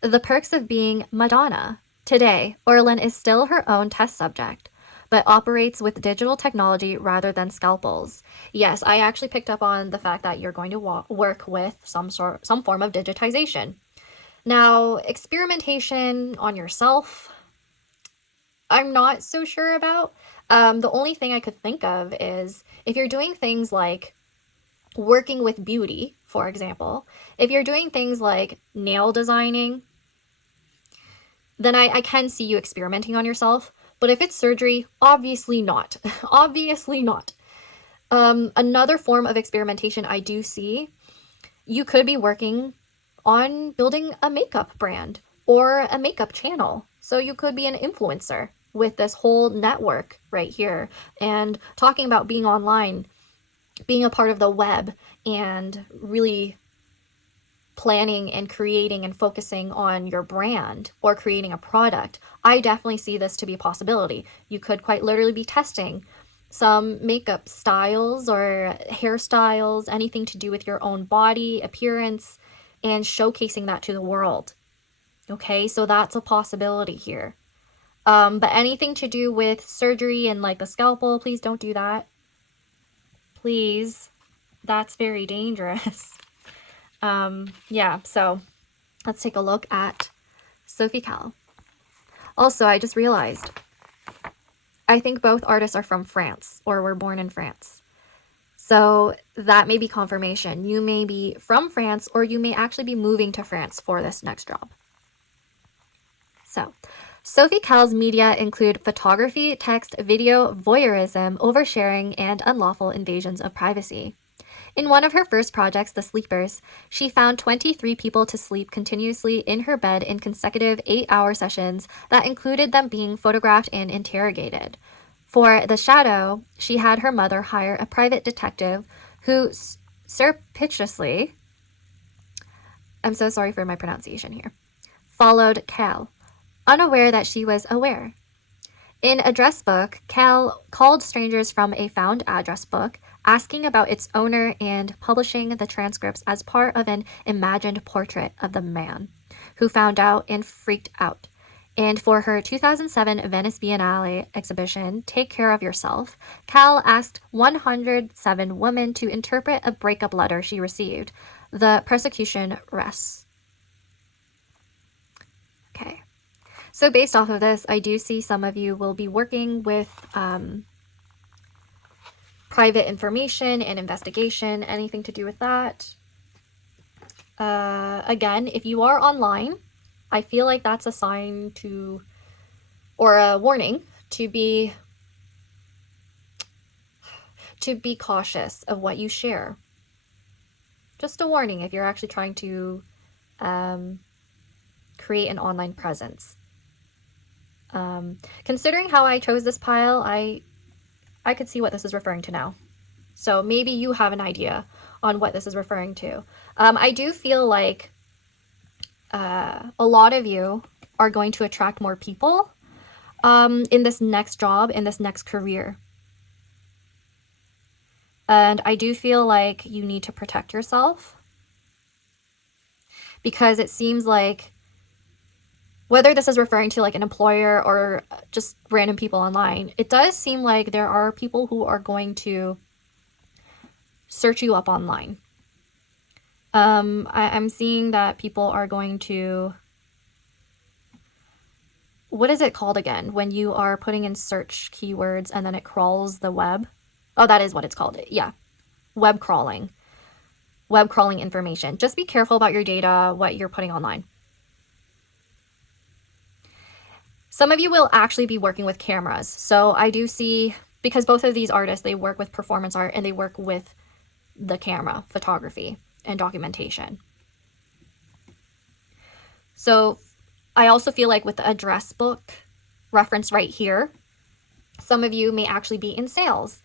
The perks of being Madonna. Today, Orlin is still her own test subject, but operates with digital technology rather than scalpels. Yes, I actually picked up on the fact that you're going to work with some form of digitization. Now, experimentation on yourself, I'm not so sure about. The only thing I could think of is if you're doing things like working with beauty, for example, if you're doing things like nail designing, then I can see you experimenting on yourself. But if it's surgery, obviously not. Obviously not. Another form of experimentation I do see, you could be working on building a makeup brand or a makeup channel. So you could be an influencer with this whole network right here and talking about being online, being a part of the web, and really planning and creating and focusing on your brand or creating a product. I definitely see this to be a possibility. You could quite literally be testing some makeup styles or hairstyles, anything to do with your own body, appearance, and showcasing that to the world. Okay, so that's a possibility here. But anything to do with surgery and like the scalpel, please don't do that. Please. That's very dangerous. Yeah, so let's take a look at Sophie Calle. Also, I just realized, I think both artists are from France or were born in France. So that may be confirmation. You may be from France or you may actually be moving to France for this next job. So, Sophie Calle's media include photography, text, video, voyeurism, oversharing, and unlawful invasions of privacy. In one of her first projects, The Sleepers, she found 23 people to sleep continuously in her bed in consecutive 8-hour sessions that included them being photographed and interrogated. For The Shadow, she had her mother hire a private detective who surreptitiously, I'm so sorry for my pronunciation here, followed Calle, unaware that she was aware. In Address Book, Calle called strangers from a found address book, asking about its owner and publishing the transcripts as part of an imagined portrait of the man, who found out and freaked out. And for her 2007 Venice Biennale exhibition, Take Care of Yourself, Calle asked 107 women to interpret a breakup letter she received. The persecution rests. Okay. So based off of this, I do see some of you will be working with private information and investigation, anything to do with that. Again, if you are online, I feel like that's a sign to, or a warning to be cautious of what you share. Just a warning if you're actually trying to create an online presence. Considering how I chose this pile, I could see what this is referring to now. So maybe you have an idea on what this is referring to. I do feel like a lot of you are going to attract more people in this next job, in this next career. And I do feel like you need to protect yourself, because it seems like, whether this is referring to like an employer or just random people online, it does seem like there are people who are going to search you up online. I'm seeing that people are going to, what is it called again? When you are putting in search keywords and then it crawls the web. Oh, that is what it's called. Yeah. Web crawling information. Just be careful about your data, what you're putting online. Some of you will actually be working with cameras. So I do see, because both of these artists, they work with performance art and they work with the camera, photography, and documentation. So I also feel like with the address book reference right here, some of you may actually be in sales.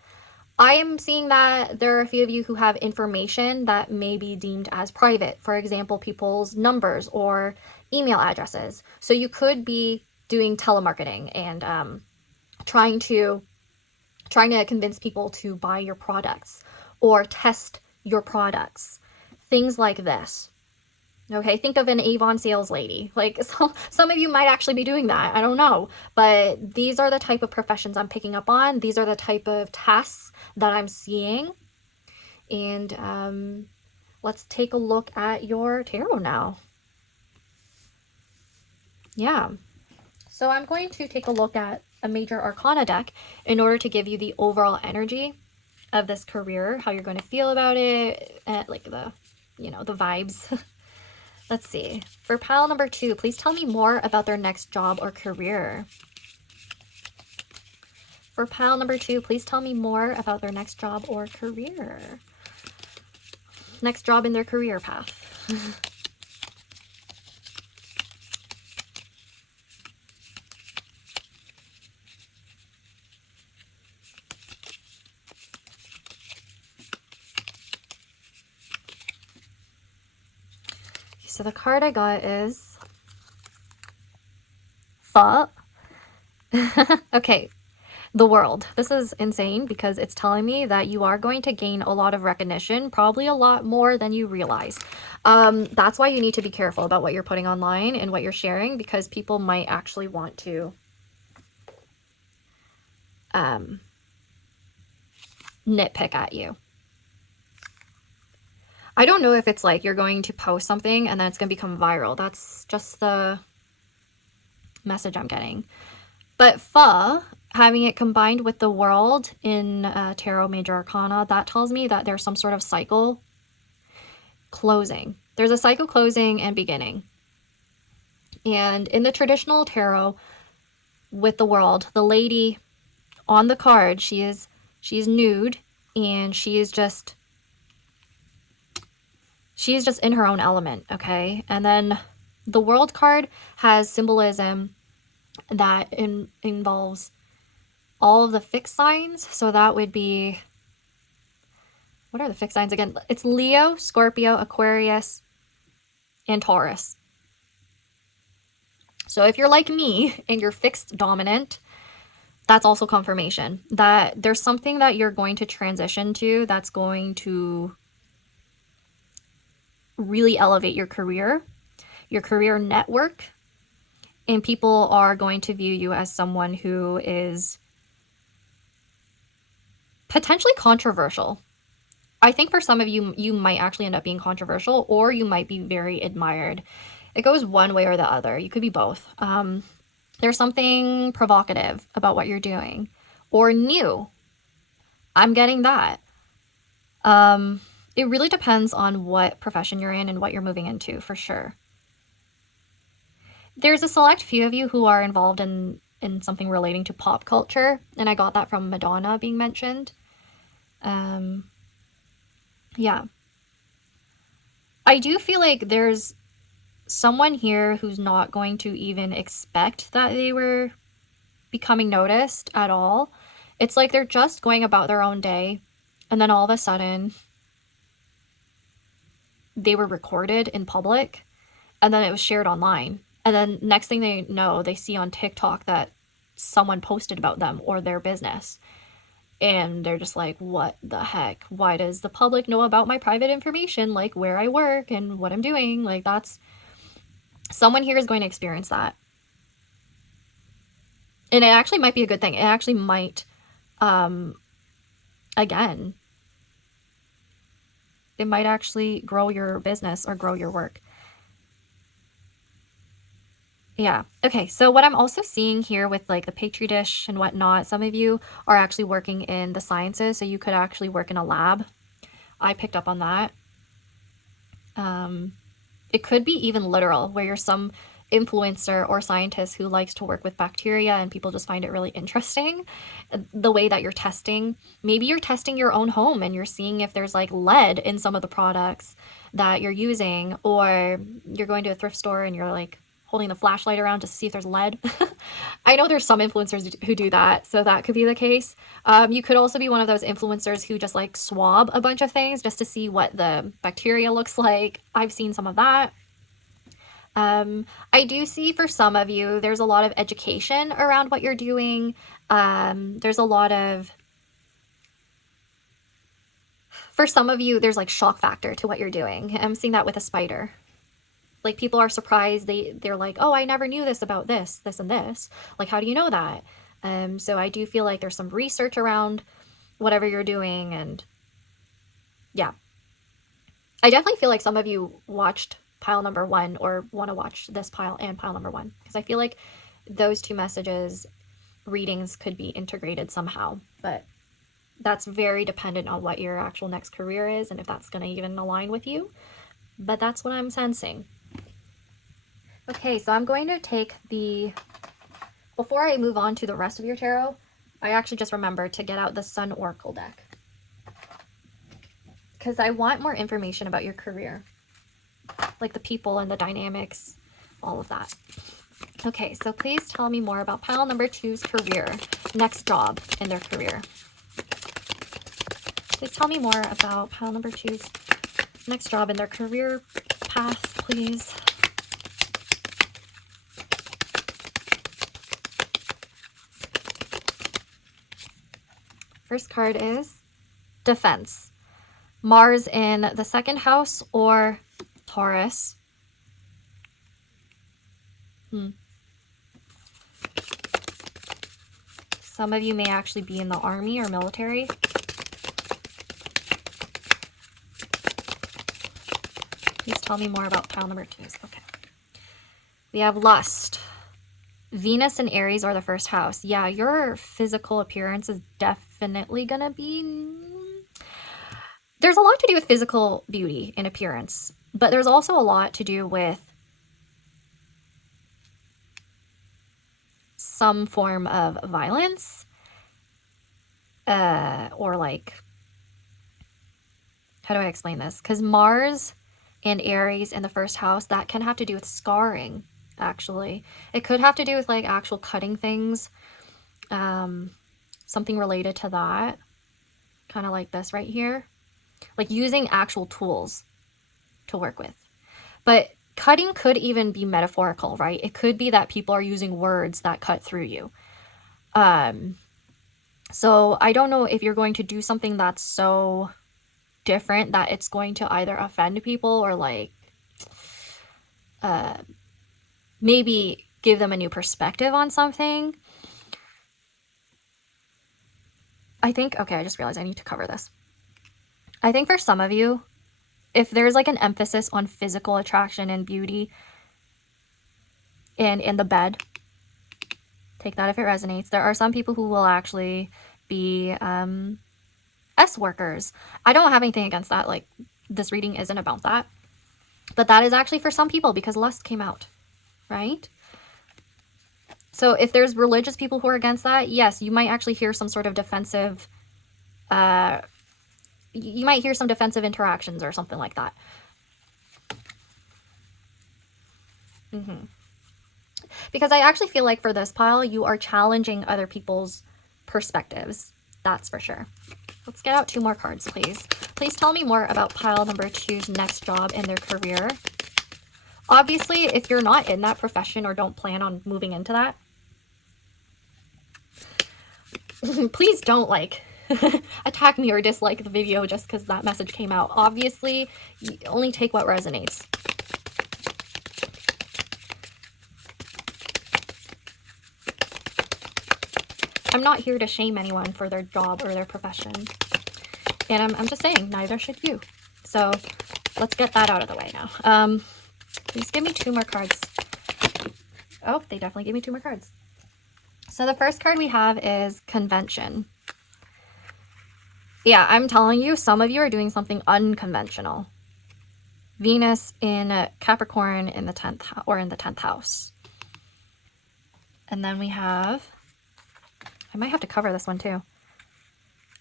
I am seeing that there are a few of you who have information that may be deemed as private. For example, people's numbers or email addresses. So you could be doing telemarketing and trying to convince people to buy your products or test your products, things like this. Okay, think of an Avon sales lady. Like some of you might actually be doing that. I don't know, but these are the type of professions I'm picking up on. These are the type of tasks that I'm seeing. And let's take a look at your tarot now. Yeah. So I'm going to take a look at a major arcana deck in order to give you the overall energy of this career, how you're going to feel about it, and like the vibes. Let's see. For pile number 2, please tell me more about their next job or career. For pile number 2, please tell me more about their next job or career. Next job in their career path. So the card I got is Fa. Okay. the world. This is insane because it's telling me that you are going to gain a lot of recognition, probably a lot more than you realize. That's why you need to be careful about what you're putting online and what you're sharing, because people might actually want to nitpick at you. I don't know if it's like you're going to post something and then it's going to become viral. That's just the message I'm getting. But having it combined with the world in Tarot Major Arcana, that tells me that there's some sort of cycle closing. There's a cycle closing and beginning. And in the traditional tarot with the world, the lady on the card, she's nude, and she is just in her own element, okay? And then the world card has symbolism that involves all of the fixed signs. So that would be, what are the fixed signs again? It's Leo, Scorpio, Aquarius, and Taurus. So if you're like me and you're fixed dominant, that's also confirmation that there's something that you're going to transition to that's going to really elevate your career network, and people are going to view you as someone who is potentially controversial. I think for some of you, you might actually end up being controversial, or you might be very admired. It goes one way or the other. You could be both. There's something provocative about what you're doing, or new. I'm getting that. It really depends on what profession you're in and what you're moving into, for sure. There's a select few of you who are involved in something relating to pop culture, and I got that from Madonna being mentioned. Yeah. I do feel like there's someone here who's not going to even expect that they were becoming noticed at all. It's like they're just going about their own day, and then all of a sudden they were recorded in public, and then it was shared online. And then next thing they know, they see on TikTok that someone posted about them or their business. And they're just like, what the heck? Why does the public know about my private information? Like where I work and what I'm doing? Like that's, someone here is going to experience that. And it actually might be a good thing. It actually might, again, it might actually grow your business or grow your work. Yeah. Okay. So what I'm also seeing here with like the Petri dish and whatnot, some of you are actually working in the sciences, so you could actually work in a lab. I picked up on that. It could be even literal, where you're some influencer or scientist who likes to work with bacteria and people just find it really interesting. The way that you're testing, maybe you're testing your own home and you're seeing if there's like lead in some of the products that you're using, or you're going to a thrift store and you're like holding the flashlight around to see if there's lead. I know there's some influencers who do that, so that could be the case. You could also be one of those influencers who just like swab a bunch of things just to see what the bacteria looks like. I've seen some of that. I do see for some of you, there's a lot of education around what you're doing. There's a lot of, for some of you, there's like shock factor to what you're doing. I'm seeing that with a spider. Like people are surprised. They're like, oh, I never knew this about this, and this. Like, how do you know that? So I do feel like there's some research around whatever you're doing. And yeah, I definitely feel like some of you watched pile number 1 or want to watch this pile and pile number 1, because I feel like those two messages, readings could be integrated somehow, but that's very dependent on what your actual next career is and if that's going to even align with you. But that's what I'm sensing. Okay, so I'm going to take before I move on to the rest of your tarot, I actually just remembered to get out the Sun Oracle deck, because I want more information about your career, like the people and the dynamics, all of that. Okay, so please tell me more about pile number 2's career, next job in their career. Please tell me more about pile number 2's next job in their career path, please. First card is defense. Mars in the 2nd house or Taurus. Some of you may actually be in the army or military. Please tell me more about pile number 2. Okay. We have lust. Venus and Aries are the 1st house. Yeah, your physical appearance is definitely going to be... There's a lot to do with physical beauty and appearance, but there's also a lot to do with some form of violence, or like, how do I explain this? Because Mars and Aries in the 1st house, that can have to do with scarring, actually. It could have to do with like actual cutting things, something related to that, kind of like this right here, like using actual tools to work with. But cutting could even be metaphorical, right? It could be that people are using words that cut through you. So I don't know if you're going to do something that's so different that it's going to either offend people or like maybe give them a new perspective on something. I think, okay, I just realized I need to cover this. I think for some of you, if there's like an emphasis on physical attraction and beauty and in the bed, take that if it resonates. There are some people who will actually be S workers. I don't have anything against that. Like, this reading isn't about that. But that is actually for some people because lust came out, right? So if there's religious people who are against that, yes, you might actually hear some sort of defensive, you might hear some defensive interactions or something like that. Because I actually feel like for this pile, you are challenging other people's perspectives. That's for sure. Let's get out 2 more cards, please. Please tell me more about pile number 2's next job and their career. Obviously, if you're not in that profession or don't plan on moving into that, please don't like attack me or dislike the video just because that message came out. Obviously, you only take what resonates. I'm not here to shame anyone for their job or their profession. And I'm just saying, neither should you. So let's get that out of the way now. Please give me 2 more cards. Oh, they definitely gave me 2 more cards. So the first card we have is convention. Yeah, I'm telling you, some of you are doing something unconventional. Venus in Capricorn in the 10th or in the 10th house. And then we have, I might have to cover this one too.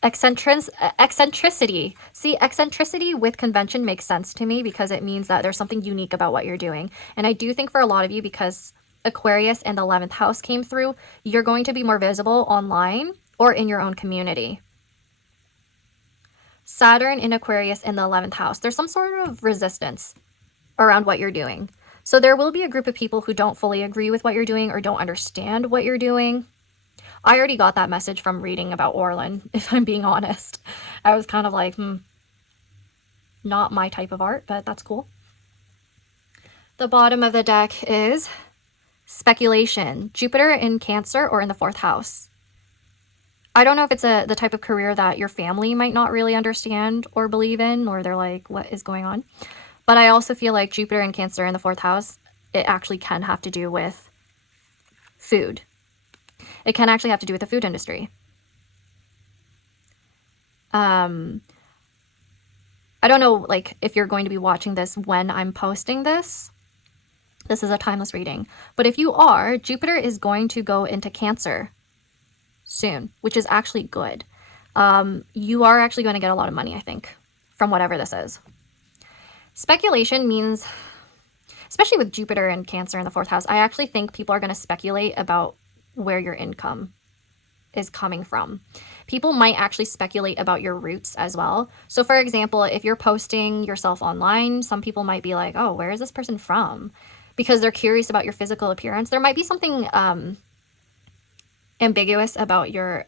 Eccentricity. See, eccentricity with convention makes sense to me because it means that there's something unique about what you're doing. And I do think for a lot of you, because Aquarius and the 11th house came through, you're going to be more visible online or in your own community. Saturn in Aquarius in the 11th house. There's some sort of resistance around what you're doing. So there will be a group of people who don't fully agree with what you're doing or don't understand what you're doing. I already got that message from reading about Orlin, if I'm being honest. I was kind of like, not my type of art, but that's cool. The bottom of the deck is speculation. Jupiter in Cancer or in the 4th house. I don't know if it's the type of career that your family might not really understand or believe in, or they're like, what is going on? But I also feel like Jupiter in Cancer in the 4th house, it actually can have to do with food. It can actually have to do with the food industry. I don't know, like, if you're going to be watching this when I'm posting this. This is a timeless reading. But if you are, Jupiter is going to go into Cancer soon, which is actually good. You are actually going to get a lot of money, I think, from whatever this is. Speculation means, especially with Jupiter and Cancer in the 4th house, I actually think people are going to speculate about where your income is coming from. People might actually speculate about your roots as well. So for example, if you're posting yourself online, some people might be like, oh, where is this person from? Because they're curious about your physical appearance. There might be something ambiguous about your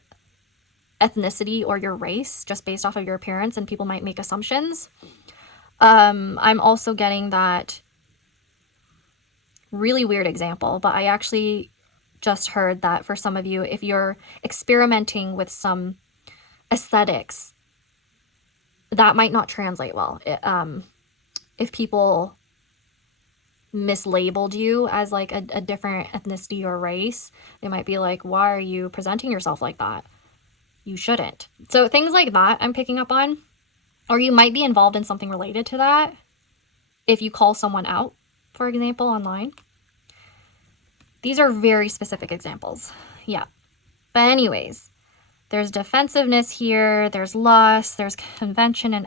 ethnicity or your race just based off of your appearance, and people might make assumptions. I'm also getting that really weird example, but I actually just heard that for some of you, if you're experimenting with some aesthetics, that might not translate well. If people mislabeled you as like a different ethnicity or race, they might be like, why are you presenting yourself like that? You shouldn't. So things like that I'm picking up on. Or you might be involved in something related to that if you call someone out, for example, online. These are very specific examples. Yeah. But anyways, there's defensiveness here, there's lust, there's convention and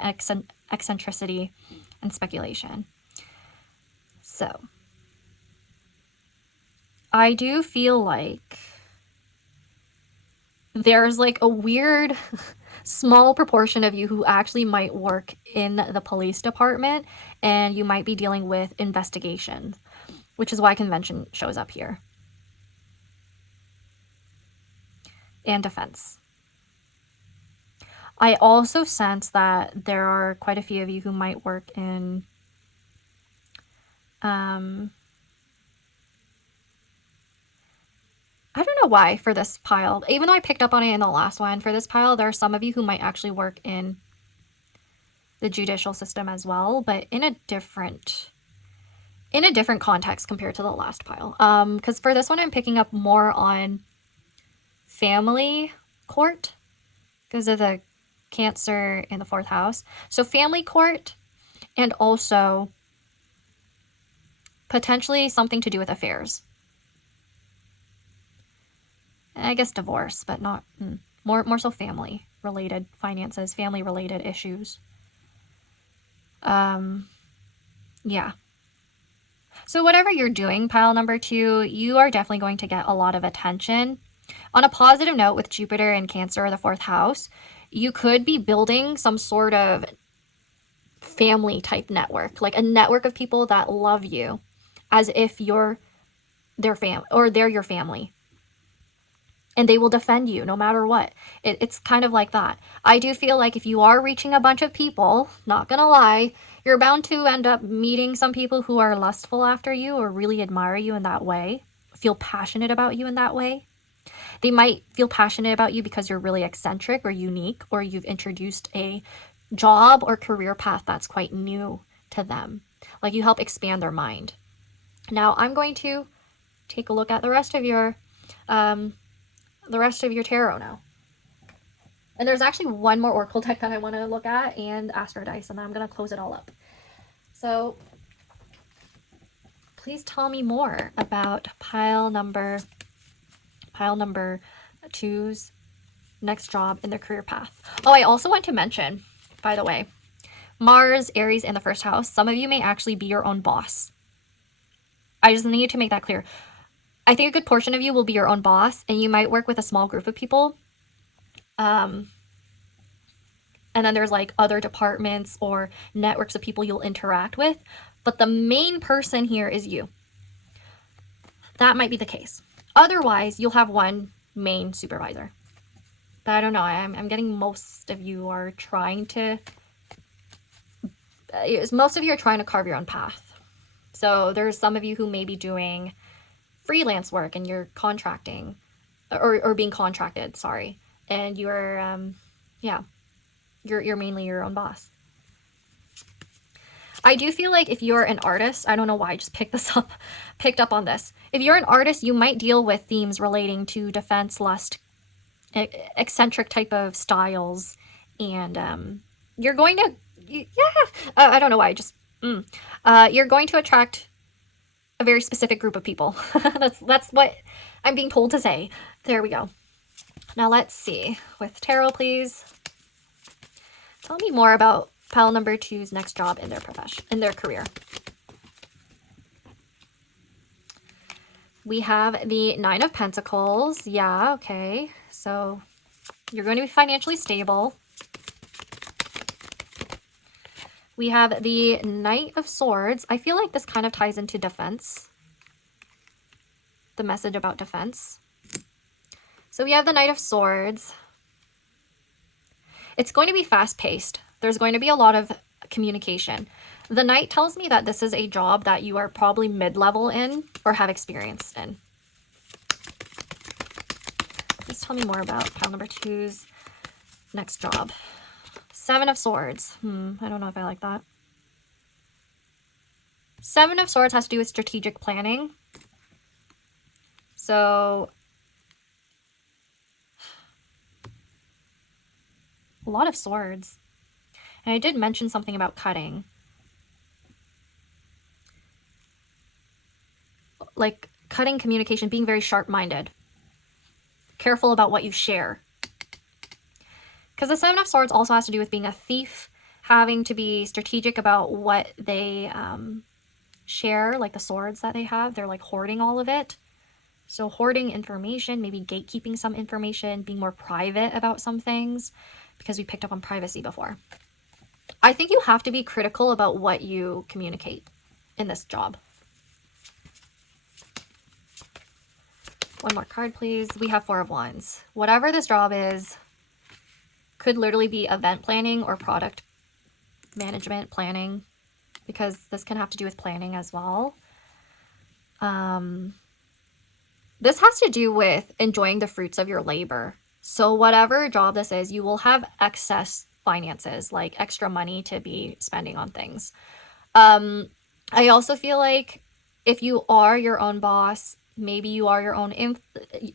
eccentricity and speculation. So I do feel like there's like a weird small proportion of you who actually might work in the police department, and you might be dealing with investigation, which is why convention shows up here. And defense. I also sense that there are quite a few of you who might work in I don't know why for this pile, even though I picked up on it in the last one, for this pile, there are some of you who might actually work in the judicial system as well, but in a different context compared to the last pile. Because for this one, I'm picking up more on family court because of the Cancer in the 4th house. So family court, and also potentially something to do with affairs. I guess divorce, but not more so family related finances, family related issues. Yeah. So whatever you're doing, pile number 2, you are definitely going to get a lot of attention. On a positive note, with Jupiter and Cancer, the 4th house, you could be building some sort of family type network, like a network of people that love you as if you're their family or they're your family. And they will defend you no matter what. It's kind of like that. I do feel like if you are reaching a bunch of people, not gonna lie, you're bound to end up meeting some people who are lustful after you or really admire you in that way, feel passionate about you in that way. They might feel passionate about you because you're really eccentric or unique, or you've introduced a job or career path that's quite new to them. Like you help expand their mind. Now I'm going to take a look at the rest of your tarot now. And there's actually one more oracle deck that I want to look at, and Astro Dice, and then I'm going to close it all up. So please tell me more about pile number 2's next job in their career path. Oh, I also want to mention, by the way, Mars, Aries in the 1st house, some of you may actually be your own boss. I just need to make that clear. I think a good portion of you will be your own boss, and you might work with a small group of people. And then there's like other departments or networks of people you'll interact with. But the main person here is you. That might be the case. Otherwise, you'll have one main supervisor. But I don't know. I'm getting most of you are trying to... most of you are trying to carve your own path. So there's some of you who may be doing freelance work and you're contracting or being contracted, sorry. And you're you're mainly your own boss. I do feel like if you're an artist, I don't know why I just picked up on this. If you're an artist, you might deal with themes relating to defense, lust, eccentric type of styles, and you're going to I don't know why I just you're going to attract a very specific group of people. That's what I'm being told to say. There we go. Now let's see. With tarot, please. Tell me more about pile number 2's next job in their career. We have the 9 of Pentacles. Yeah, okay. So you're going to be financially stable. We have the Knight of Swords. I feel like this kind of ties into defense. The message about defense. So we have the Knight of Swords. It's going to be fast-paced. There's going to be a lot of communication. The Knight tells me that this is a job that you are probably mid-level in or have experience in. Just tell me more about pile number 2's next job. 7 of Swords. I don't know if I like that. 7 of Swords has to do with strategic planning. So a lot of swords. And I did mention something about cutting. Like cutting communication, being very sharp-minded. Careful about what you share. Because the 7 of Swords also has to do with being a thief, having to be strategic about what they share, like the swords that they have. They're like hoarding all of it. So hoarding information, maybe gatekeeping some information, being more private about some things, because we picked up on privacy before. I think you have to be critical about what you communicate in this job. One more card, please. We have 4 of Wands. Whatever this job is, could literally be event planning or product management planning, because this can have to do with planning as well. This has to do with enjoying the fruits of your labor. So whatever job this is, you will have excess finances, like extra money to be spending on things. I also feel like if you are your own boss, maybe you are your own an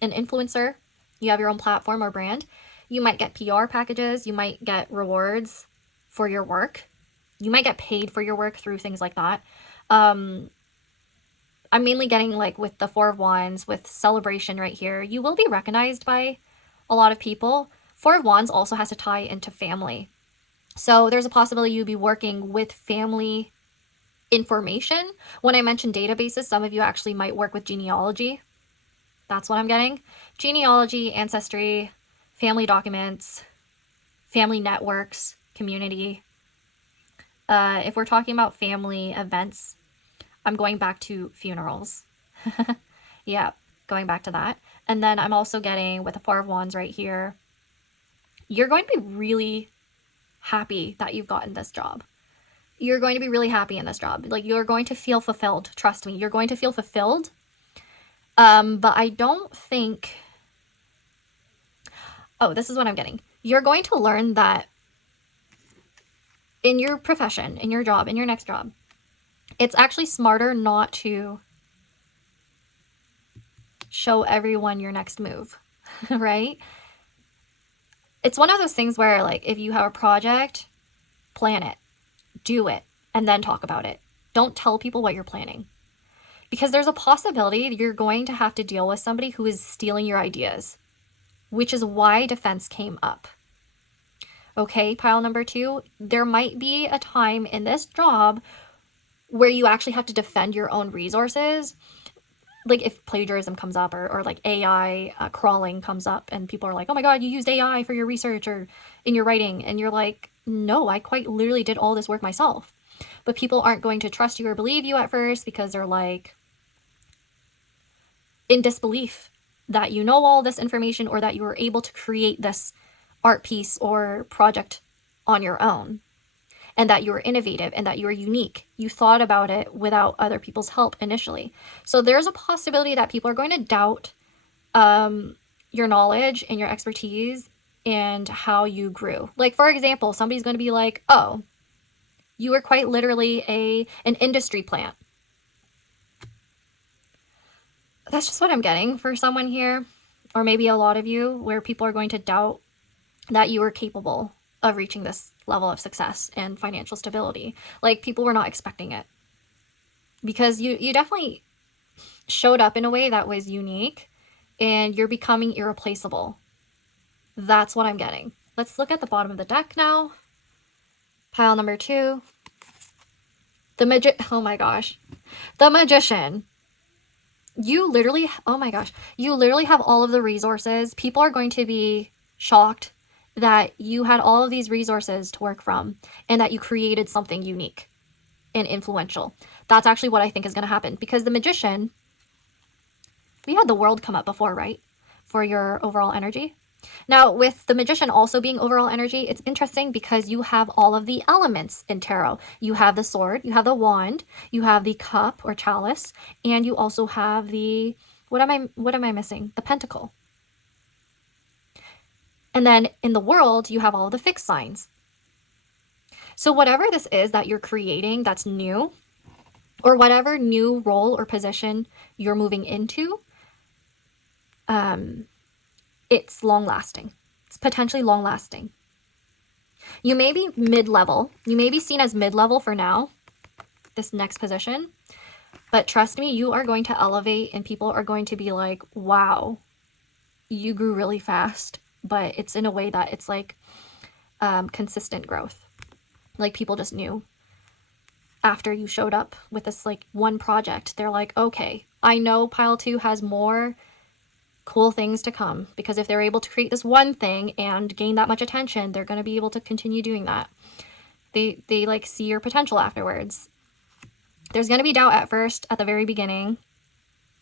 influencer, you have your own platform or brand, you might get PR packages, you might get rewards for your work, you might get paid for your work through things like that. I'm mainly getting like with the 4 of Wands, with celebration right here, you will be recognized by a lot of people. 4 of Wands also has to tie into family. So there's a possibility you'll be working with family information. When I mention databases, some of you actually might work with genealogy. That's what I'm getting. Genealogy, ancestry, family documents, family networks, community. If we're talking about family events, I'm going back to funerals. Yeah, going back to that. And then I'm also getting, with the 4 of Wands right here, you're going to be really happy that you've gotten this job. You're going to be really happy in this job. Like, you're going to feel fulfilled. Trust me, you're going to feel fulfilled. But I don't think... Oh, this is what I'm getting. You're going to learn that in your profession, in your job, in your next job, it's actually smarter not to show everyone your next move, right? It's one of those things where, like, if you have a project, plan it, do it, and then talk about it. Don't tell people what you're planning. Because there's a possibility that you're going to have to deal with somebody who is stealing your ideas, which is why defense came up. Okay, pile number 2, there might be a time in this job where you actually have to defend your own resources. Like if plagiarism comes up, or like AI crawling comes up and people are like, oh my God, you used AI for your research or in your writing. And you're like, no, I quite literally did all this work myself. But people aren't going to trust you or believe you at first because they're like in disbelief that you know all this information or that you were able to create this art piece or project on your own. And that you were innovative and that you were unique. You thought about it without other people's help initially. So there's a possibility that people are going to doubt your knowledge and your expertise and how you grew. Like, for example, somebody's going to be like, oh, you were quite literally an industry plant. That's just what I'm getting for someone here, or maybe a lot of you, where people are going to doubt that you were capable of reaching this level of success and financial stability. Like, people were not expecting it. Because you definitely showed up in a way that was unique, and you're becoming irreplaceable. That's what I'm getting. Let's look at the bottom of the deck now. Pile number 2. Oh my gosh. The Magician. You literally, oh my gosh. You literally have all of the resources. People are going to be shocked that you had all of these resources to work from and that you created something unique and influential. That's actually what I think is going to happen, because the Magician, we had the World come up before, right? For your overall energy. Now, with the Magician also being overall energy, it's interesting because you have all of the elements in tarot. You have the sword, you have the wand, you have the cup or chalice, and you also have the, what am I missing? The pentacle. And then in the world, you have all the fixed signs. So whatever this is that you're creating that's new, or whatever new role or position you're moving into, it's long-lasting. It's potentially long-lasting. You may be mid-level. You may be seen as mid-level for now, this next position. But trust me, you are going to elevate and people are going to be like, wow, you grew really fast. But it's in a way that it's like consistent growth. Like people just knew after you showed up with this like one project. They're like, okay, I know pile 2 has more cool things to come, because if they're able to create this one thing and gain that much attention, they're going to be able to continue doing that. They like see your potential afterwards. There's going to be doubt at first, at the very beginning,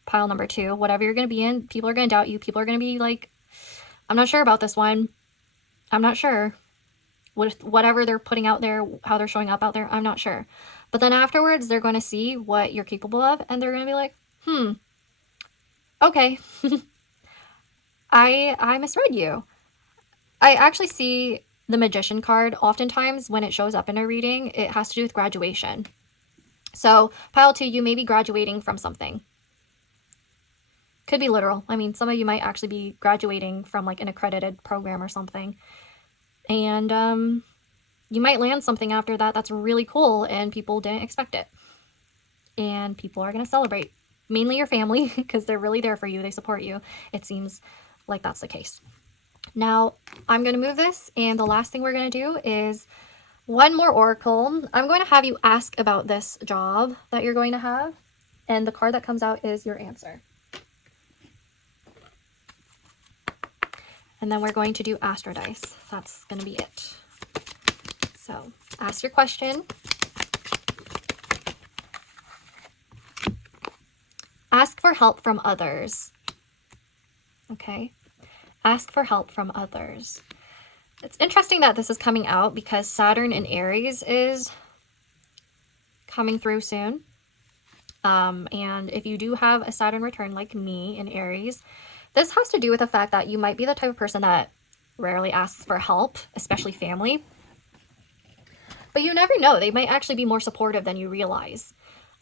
pile number 2, whatever you're going to be in, people are going to doubt you. People are going to be like, I'm not sure about this one. I'm not sure. With whatever they're putting out there, how they're showing up out there, I'm not sure. But then afterwards, they're going to see what you're capable of, and they're going to be like, okay. I misread you. I actually see the Magician card oftentimes when it shows up in a reading, it has to do with graduation. So pile 2, you may be graduating from something. Could be literal. I mean, some of you might actually be graduating from like an accredited program or something. And you might land something after that that's really cool and people didn't expect it. And people are going to celebrate. Mainly your family, because they're really there for you. They support you. It seems like that's the case. Now, I'm going to move this, and the last thing we're going to do is one more oracle. I'm going to have you ask about this job that you're going to have, and the card that comes out is your answer. And then we're going to do Astro Dice. That's going to be it. So, ask your question. Ask for help from others. Okay. Ask for help from others. It's interesting that this is coming out because Saturn in Aries is coming through soon. And if you do have a Saturn return like me in Aries, this has to do with the fact that you might be the type of person that rarely asks for help, especially family. But you never know. They might actually be more supportive than you realize.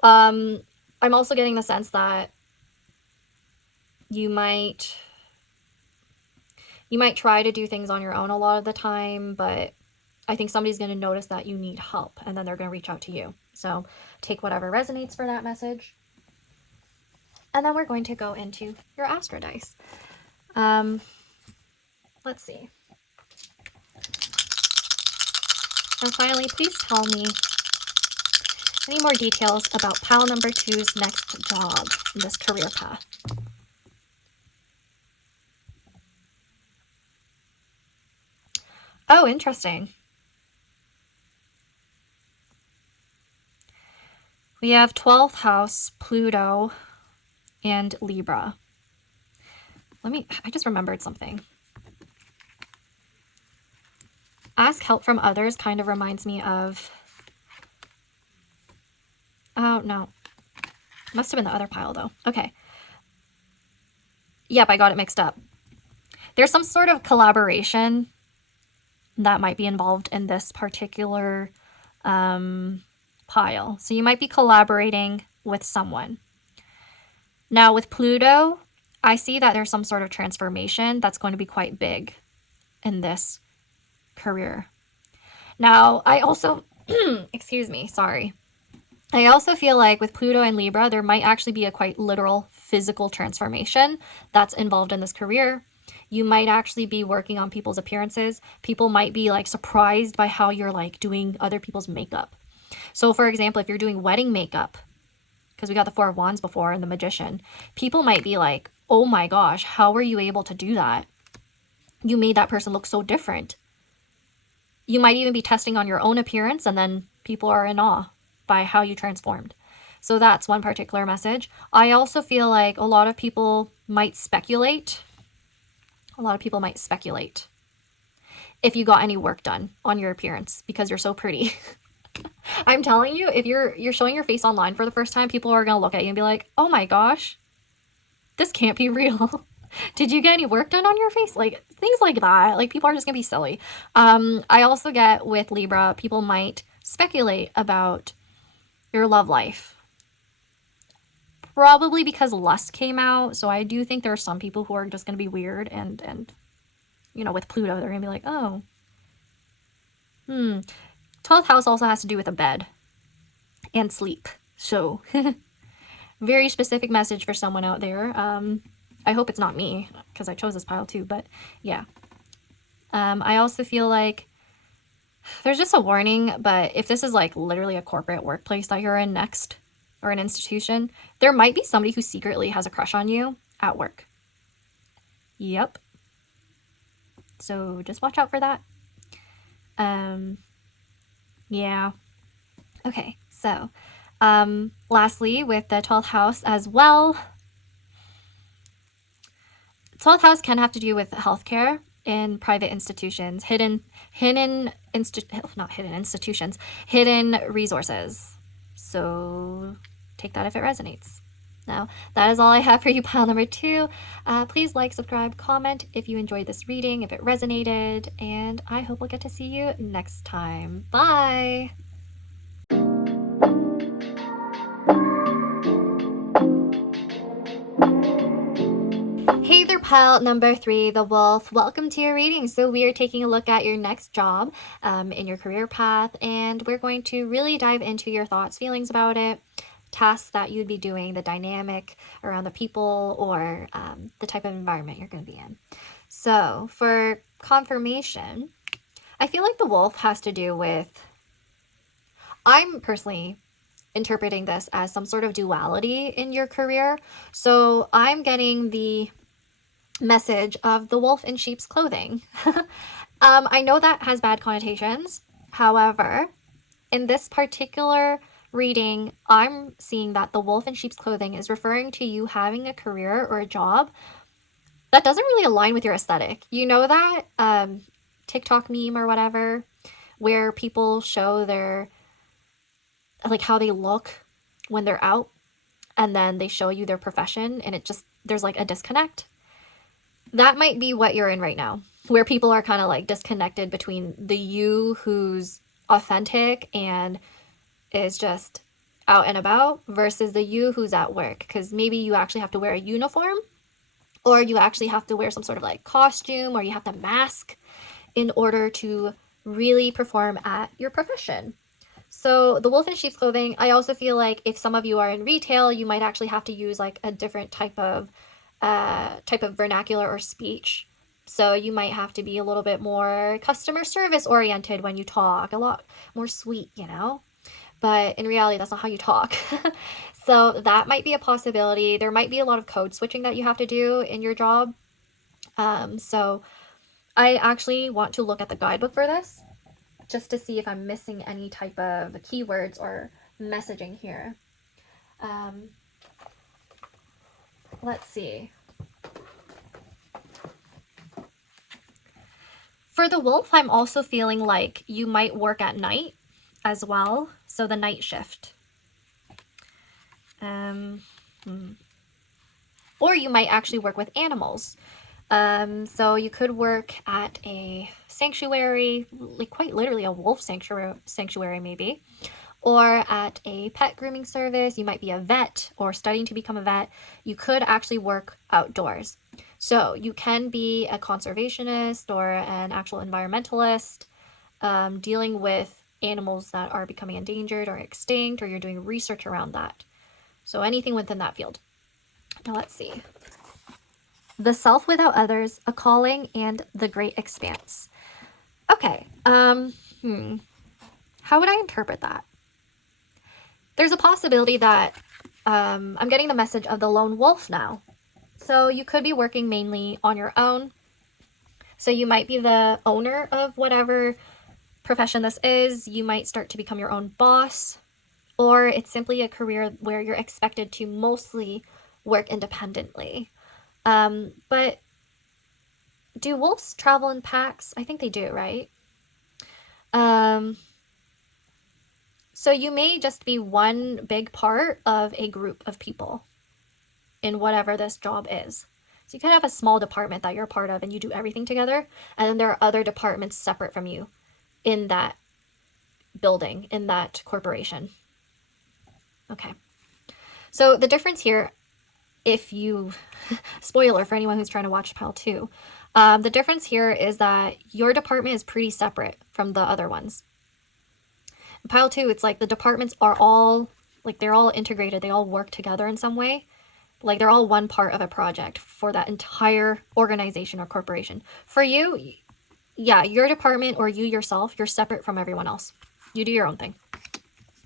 I'm also getting the sense that you might try to do things on your own a lot of the time, but I think somebody's going to notice that you need help, and then they're going to reach out to you. So take whatever resonates for that message. And then we're going to go into your Astro Dice. Let's see. And finally, please tell me any more details about pile number 2's next job in this career path. Oh, interesting. We have 12th house, Pluto, and Libra. I just remembered something. Ask help from others kind of reminds me of, oh no, must have been the other pile though. Okay. Yep, I got it mixed up. There's some sort of collaboration that might be involved in this particular pile. So you might be collaborating with someone. Now with Pluto, I see that there's some sort of transformation that's going to be quite big in this career. Now, I also, excuse me, sorry. I also feel like with Pluto and Libra, there might actually be a quite literal physical transformation that's involved in this career. You might actually be working on people's appearances. People might be like surprised by how you're like doing other people's makeup. So for example, if you're doing wedding makeup, because we got the 4 of Wands before and the Magician, people might be like, oh my gosh, how were you able to do that? You made that person look so different. You might even be testing on your own appearance, and then people are in awe by how you transformed. So that's one particular message. I also feel like a lot of people might speculate A lot of people might speculate if you got any work done on your appearance because you're so pretty. I'm telling you, if you're showing your face online for the first time, people are going to look at you and be like, "Oh my gosh, this can't be real." Did you get any work done on your face? Like, things like that. Like, people are just going to be silly. I also get with Libra, people might speculate about your love life. Probably because lust came out. So I do think there are some people who are just going to be weird and you know, with Pluto, they're going to be like, "Oh, 12th house also has to do with a bed and sleep." So very specific message for someone out there. I hope it's not me because I chose this pile too, but yeah. I also feel like there's just a warning, but if this is like literally a corporate workplace that you're in next or an institution, there might be somebody who secretly has a crush on you at work. Yep. So just watch out for that. Yeah. Okay, so lastly, with the 12th house as well, 12th house can have to do with healthcare in private institutions, hidden resources. So take that if it resonates. Now, that is all I have for you, pile number 2. Please like, subscribe, comment if you enjoyed this reading, if it resonated, and I hope we'll get to see you next time. Bye! Hey there, pile number 3, the wolf. Welcome to your reading. So we are taking a look at your next job in your career path, and we're going to really dive into your thoughts, feelings about it, tasks that you'd be doing, the dynamic around the people, or the type of environment you're going to be in. So for confirmation, I feel like the wolf has to do with, I'm personally interpreting this as some sort of duality in your career. So I'm getting the message of the wolf in sheep's clothing. I know that has bad connotations. However, in this particular reading, I'm seeing that the wolf in sheep's clothing is referring to you having a career or a job that doesn't really align with your aesthetic. You know that TikTok meme or whatever, where people show their, like, how they look when they're out, and then they show you their profession, and it just, there's like a disconnect. That might be what you're in right now, where people are kind of like disconnected between the you who's authentic and is just out and about versus the you who's at work. Because maybe you actually have to wear a uniform, or you actually have to wear some sort of like costume, or you have to mask in order to really perform at your profession. So the wolf in sheep's clothing, I also feel like if some of you are in retail, you might actually have to use like a different type of vernacular or speech. So you might have to be a little bit more customer service oriented when you talk, a lot more sweet, you know? But in reality, that's not how you talk. So that might be a possibility. There might be a lot of code switching that you have to do in your job. So I actually want to look at the guidebook for this, just to see if I'm missing any type of keywords or messaging here. Let's see. For the wolf, I'm also feeling like you might work at night as well. So the night shift. Or you might actually work with animals. So you could work at a sanctuary, like quite literally a wolf sanctuary maybe, or at a pet grooming service. You might be a vet or studying to become a vet. You could actually work outdoors. So you can be a conservationist or an actual environmentalist, dealing with animals that are becoming endangered or extinct, or you're doing research around that. So anything within that field. Now let's see. The self without others, a calling, and the great expanse. Okay. How would I interpret that? There's a possibility that I'm getting the message of the lone wolf now. So you could be working mainly on your own. So you might be the owner of whatever profession this is. You might start to become your own boss, or it's simply a career where you're expected to mostly work independently. But do wolves travel in packs? I think they do, right? So you may just be one big part of a group of people in whatever this job is. So you kind of have a small department that you're a part of and you do everything together. And then there are other departments separate from you in that building, in that corporation. Okay. So the difference here, if you, spoiler for anyone who's trying to watch pile 2, the difference here is that your department is pretty separate from the other ones. In pile 2, it's like the departments are all, like they're all integrated. They all work together in some way. Like they're all one part of a project for that entire organization or corporation. For you, yeah, your department or you yourself, you're separate from everyone else. You do your own thing.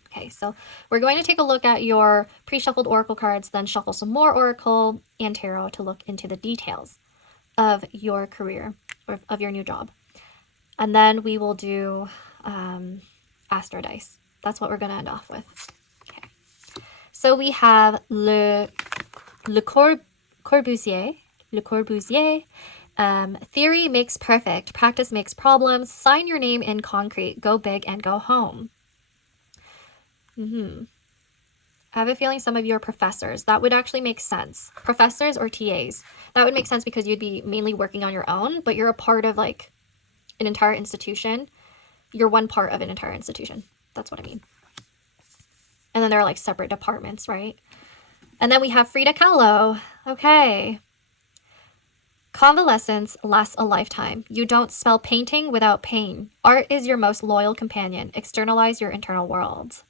Okay, so we're going to take a look at your pre-shuffled oracle cards, then shuffle some more oracle and tarot to look into the details of your career or of your new job. And then we will do Astro dice. That's what we're going to end off with. Okay. So we have Le Corbusier. Theory makes perfect. Practice makes problems. Sign your name in concrete. Go big and go home. I have a feeling some of you are professors. That would actually make sense. Professors or TAs. That would make sense because you'd be mainly working on your own, but you're a part of like an entire institution. You're one part of an entire institution. That's what I mean. And then there are like separate departments, right? And then we have Frida Kahlo. Okay. Convalescence lasts a lifetime. You don't spell painting without pain. Art is your most loyal companion. Externalize your internal world.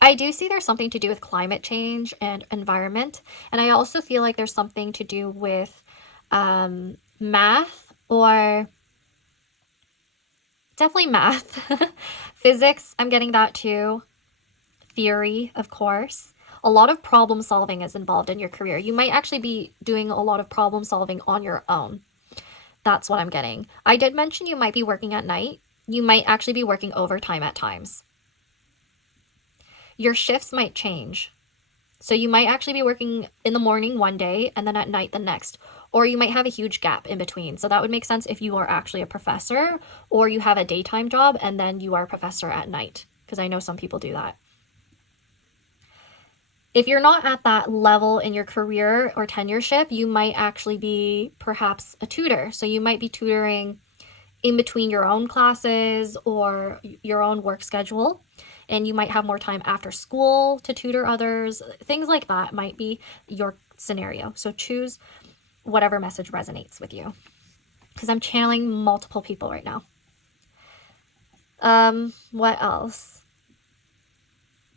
I do see there's something to do with climate change and environment. And I also feel like there's something to do with math, or definitely math. Physics, I'm getting that too. Theory, of course. A lot of problem solving is involved in your career. You might actually be doing a lot of problem solving on your own. That's what I'm getting. I did mention you might be working at night. You might actually be working overtime at times. Your shifts might change. So you might actually be working in the morning one day and then at night the next. Or you might have a huge gap in between. So that would make sense if you are actually a professor or you have a daytime job and then you are a professor at night. Because I know some people do that. If you're not at that level in your career or tenureship, you might actually be perhaps a tutor. So you might be tutoring in between your own classes or your own work schedule. And you might have more time after school to tutor others. Things like that might be your scenario. So choose whatever message resonates with you. Because I'm channeling multiple people right now. What else?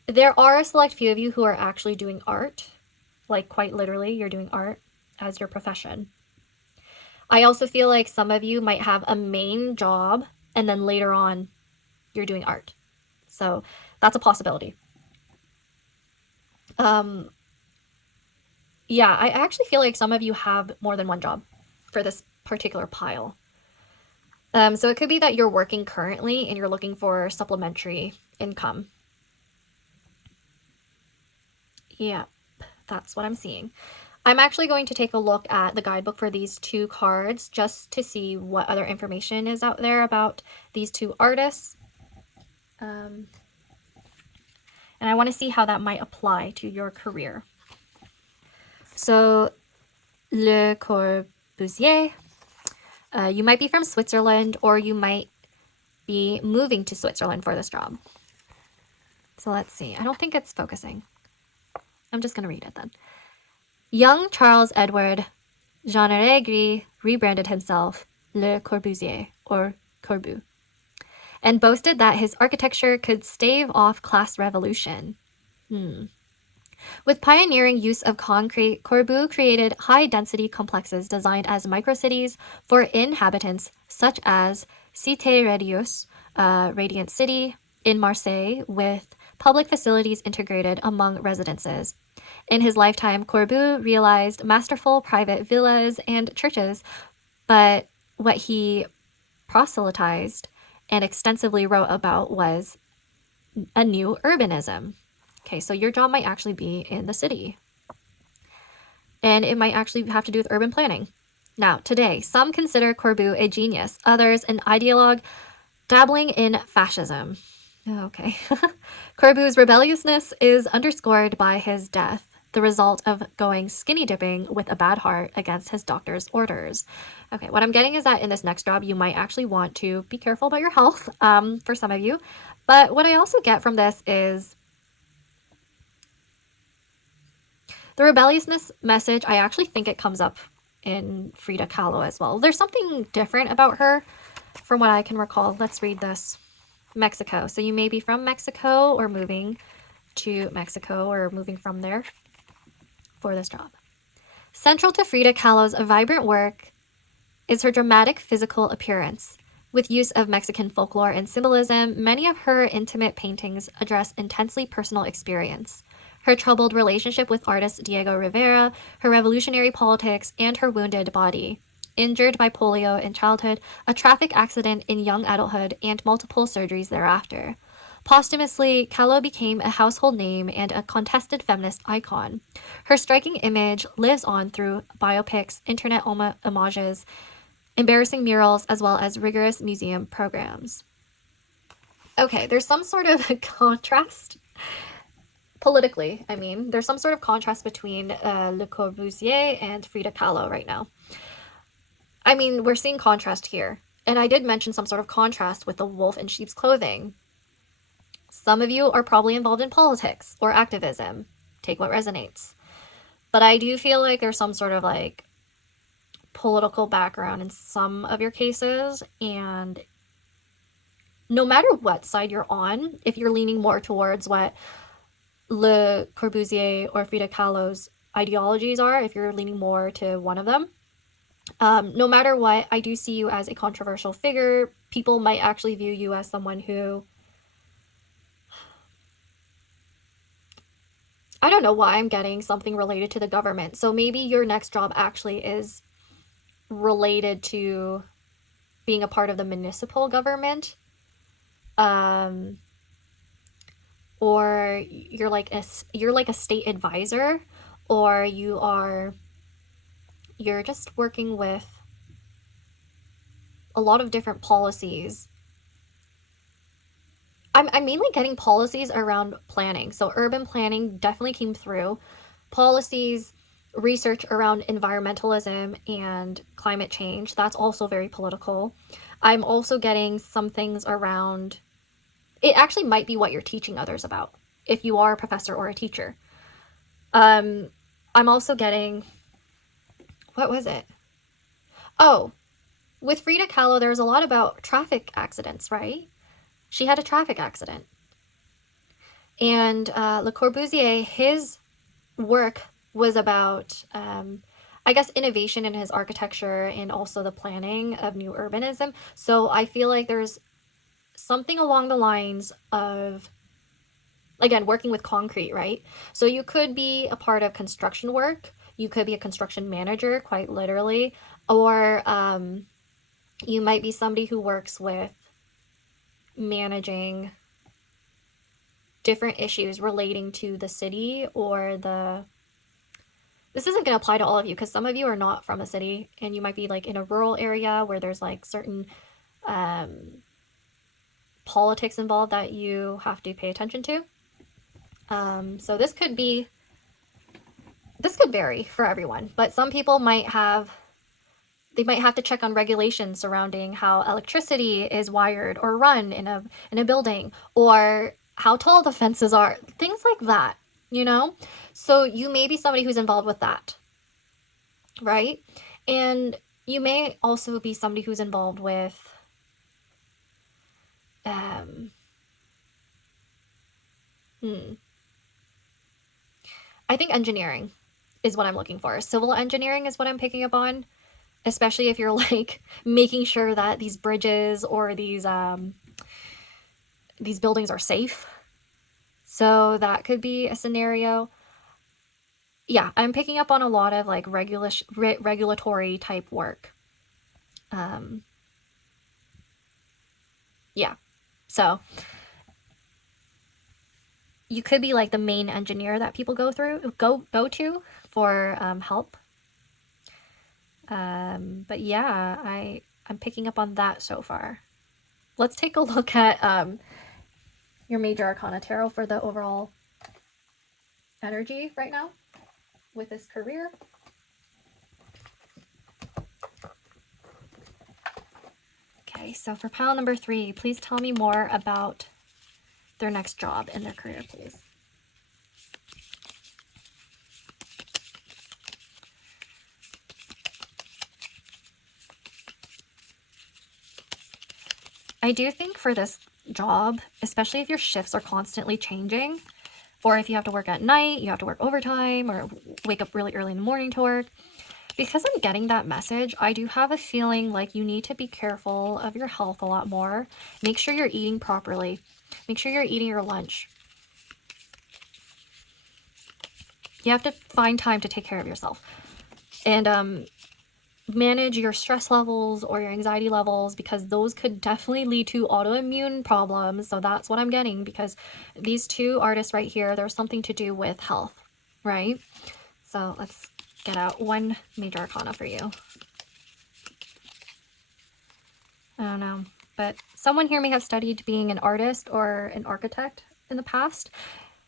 There are a select few of you who are actually doing art. Like quite literally, you're doing art as your profession. I also feel like some of you might have a main job and then later on you're doing art. So that's a possibility. Yeah, I actually feel like some of you have more than one job for this particular pile. So it could be that you're working currently and you're looking for supplementary income. Yeah, that's what I'm seeing. I'm actually going to take a look at the guidebook for these two cards just to see what other information is out there about these two artists. And I want to see how that might apply to your career. So, Le Corbusier, you might be from Switzerland or you might be moving to Switzerland for this job. So let's see. I don't think it's focusing. I'm just going to read it then. Young Charles Edward Jean Aregri rebranded himself Le Corbusier, or Corbu, and boasted that his architecture could stave off class revolution. With pioneering use of concrete, Corbu created high-density complexes designed as microcities for inhabitants, such as Sidereal, Radiant City, in Marseille, with public facilities integrated among residences. In his lifetime, Corbu realized masterful private villas and churches, but what he proselytized and extensively wrote about was a new urbanism. Okay, so your job might actually be in the city. And it might actually have to do with urban planning. Now, today, some consider Corbu a genius, others an ideologue dabbling in fascism. Okay. Corbu's rebelliousness is underscored by his death, the result of going skinny dipping with a bad heart against his doctor's orders. Okay, what I'm getting is that in this next job, you might actually want to be careful about your health, for some of you. But what I also get from this is the rebelliousness message. I actually think it comes up in Frida Kahlo as well. There's something different about her from what I can recall. Let's read this. Mexico. So you may be from Mexico or moving to Mexico or moving from there for this job. Central to Frida Kahlo's vibrant work is her dramatic physical appearance. With use of Mexican folklore and symbolism, many of her intimate paintings address intensely personal experience. Her troubled relationship with artist Diego Rivera, her revolutionary politics, and her wounded body. Injured by polio in childhood, a traffic accident in young adulthood, and multiple surgeries thereafter. Posthumously, Kahlo became a household name and a contested feminist icon. Her striking image lives on through biopics, internet homages, embarrassing murals, as well as rigorous museum programs. Okay, there's some sort of contrast. Politically, I mean, there's some sort of contrast between Le Corbusier and Frida Kahlo right now. I mean, we're seeing contrast here. And I did mention some sort of contrast with the wolf in sheep's clothing. Some of you are probably involved in politics or activism. Take what resonates. But I do feel like there's some sort of like political background in some of your cases. And no matter what side you're on, if you're leaning more towards what Le Corbusier or Frida Kahlo's ideologies are, if you're leaning more to one of them, no matter what, I do see you as a controversial figure. People might actually view you as someone who, I don't know why I'm getting something related to the government. So maybe your next job actually is related to being a part of the municipal government. Or you're like a state advisor, or you're just working with a lot of different policies. I'm mainly getting policies around planning. So urban planning definitely came through. Policies, research around environmentalism and climate change. That's also very political. I'm also getting some things around, it actually might be what you're teaching others about, if you are a professor or a teacher. I'm also getting, what was it? Oh, with Frida Kahlo, there's a lot about traffic accidents, right? She had a traffic accident. And Le Corbusier, his work was about, I guess, innovation in his architecture and also the planning of new urbanism. So I feel like there's something along the lines of, again, working with concrete, right? So you could be a part of construction work. You could be a construction manager, quite literally. Or you might be somebody who works with managing different issues relating to the city or the... This isn't going to apply to all of you because some of you are not from a city and you might be like in a rural area where there's like certain politics involved that you have to pay attention to. So this could vary for everyone, but some people might have to check on regulations surrounding how electricity is wired or run in a building, or how tall the fences are, things like that, you know? So you may be somebody who's involved with that, right? And you may also be somebody who's involved with I think engineering is what I'm looking for. Civil engineering is what I'm picking up on, especially if you're like making sure that these bridges or these buildings are safe. So that could be a scenario. Yeah, I'm picking up on a lot of like regulatory type work. Yeah, so you could be like the main engineer that people go to for help. But yeah, I'm picking up on that so far. Let's take a look at your major arcana tarot for the overall energy right now with this career. Okay, so for pile number 3, please tell me more about their next job and their career, please. I do think for this job, especially if your shifts are constantly changing, or if you have to work at night, you have to work overtime, or wake up really early in the morning to work, because I'm getting that message, I do have a feeling like you need to be careful of your health a lot more. Make sure you're eating properly. Make sure you're eating your lunch. You have to find time to take care of yourself. And manage your stress levels or your anxiety levels, because those could definitely lead to autoimmune problems. So that's what I'm getting, because these two artists right here, there's something to do with health, right? So let's get out one major arcana for you. I don't know, but someone here may have studied being an artist or an architect in the past.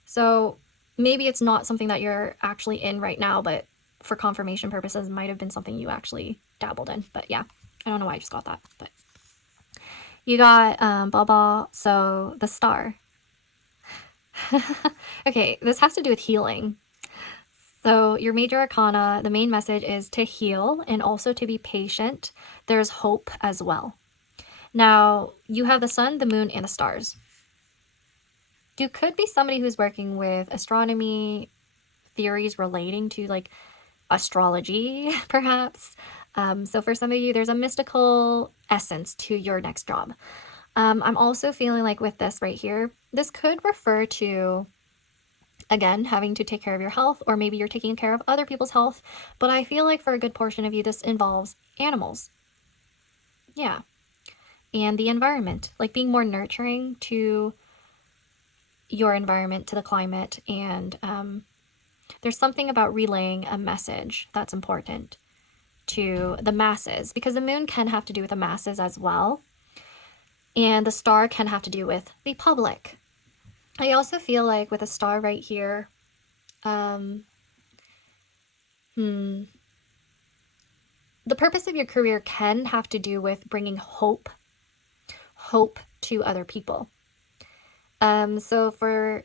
So maybe it's not something that you're actually in right now, but for confirmation purposes, might have been something you actually dabbled in. But yeah, I don't know why I just got that. But you got Baba, so the star. Okay, this has to do with healing. So your major arcana, the main message is to heal and also to be patient. There's hope as well. Now, you have the sun, the moon, and the stars. You could be somebody who's working with astronomy, theories relating to like astrology, perhaps. So for some of you, there's a mystical essence to your next job. I'm also feeling like with this right here, this could refer to, again, having to take care of your health, or maybe you're taking care of other people's health. But I feel like for a good portion of you, this involves animals. Yeah. And the environment, like being more nurturing to your environment, to the climate. And there's something about relaying a message that's important to the masses, because the moon can have to do with the masses as well. And the star can have to do with the public. I also feel like with a star right here, the purpose of your career can have to do with bringing hope to other people. So for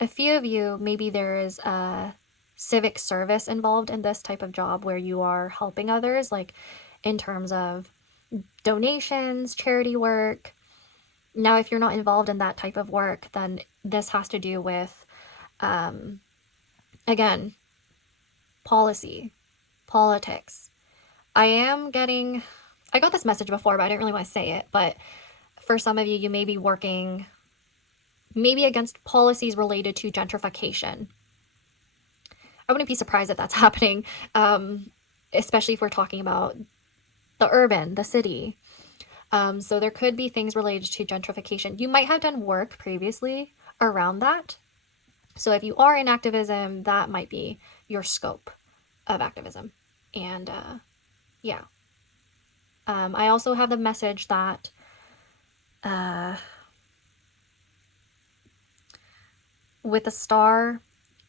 a few of you, maybe there is a civic service involved in this type of job where you are helping others, like in terms of donations, charity work. Now, if you're not involved in that type of work, then this has to do with, again, policy, politics. I got this message before, but I didn't really want to say it. But for some of you, you may be working maybe against policies related to gentrification. I wouldn't be surprised if that's happening, especially if we're talking about the city. So there could be things related to gentrification. You might have done work previously around that. So if you are in activism, that might be your scope of activism. And yeah. I also have the message that with the star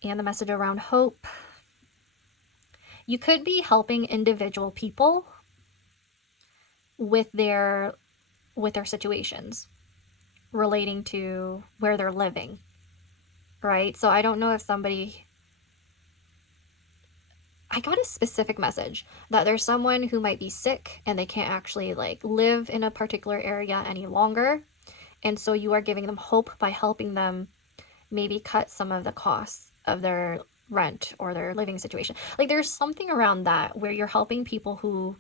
and the message around hope, you could be helping individual people with their situations relating to where they're living, right? So I don't know if I got a specific message that there's someone who might be sick and they can't actually like live in a particular area any longer. And so you are giving them hope by helping them maybe cut some of the costs of their rent or their living situation. Like there's something around that where you're helping people who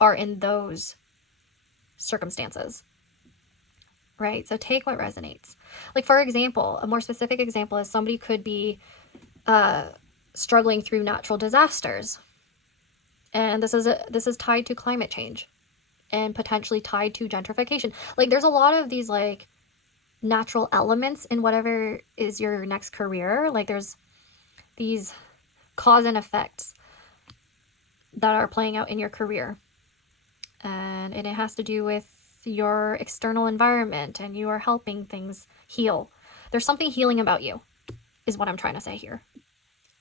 are in those circumstances, right? So take what resonates. Like for example, a more specific example is somebody could be struggling through natural disasters, and this is tied to climate change and potentially tied to gentrification. Like there's a lot of these like natural elements in whatever is your next career. Like there's these cause and effects that are playing out in your career. And it has to do with your external environment, and you are helping things heal. There's something healing about you, is what I'm trying to say here.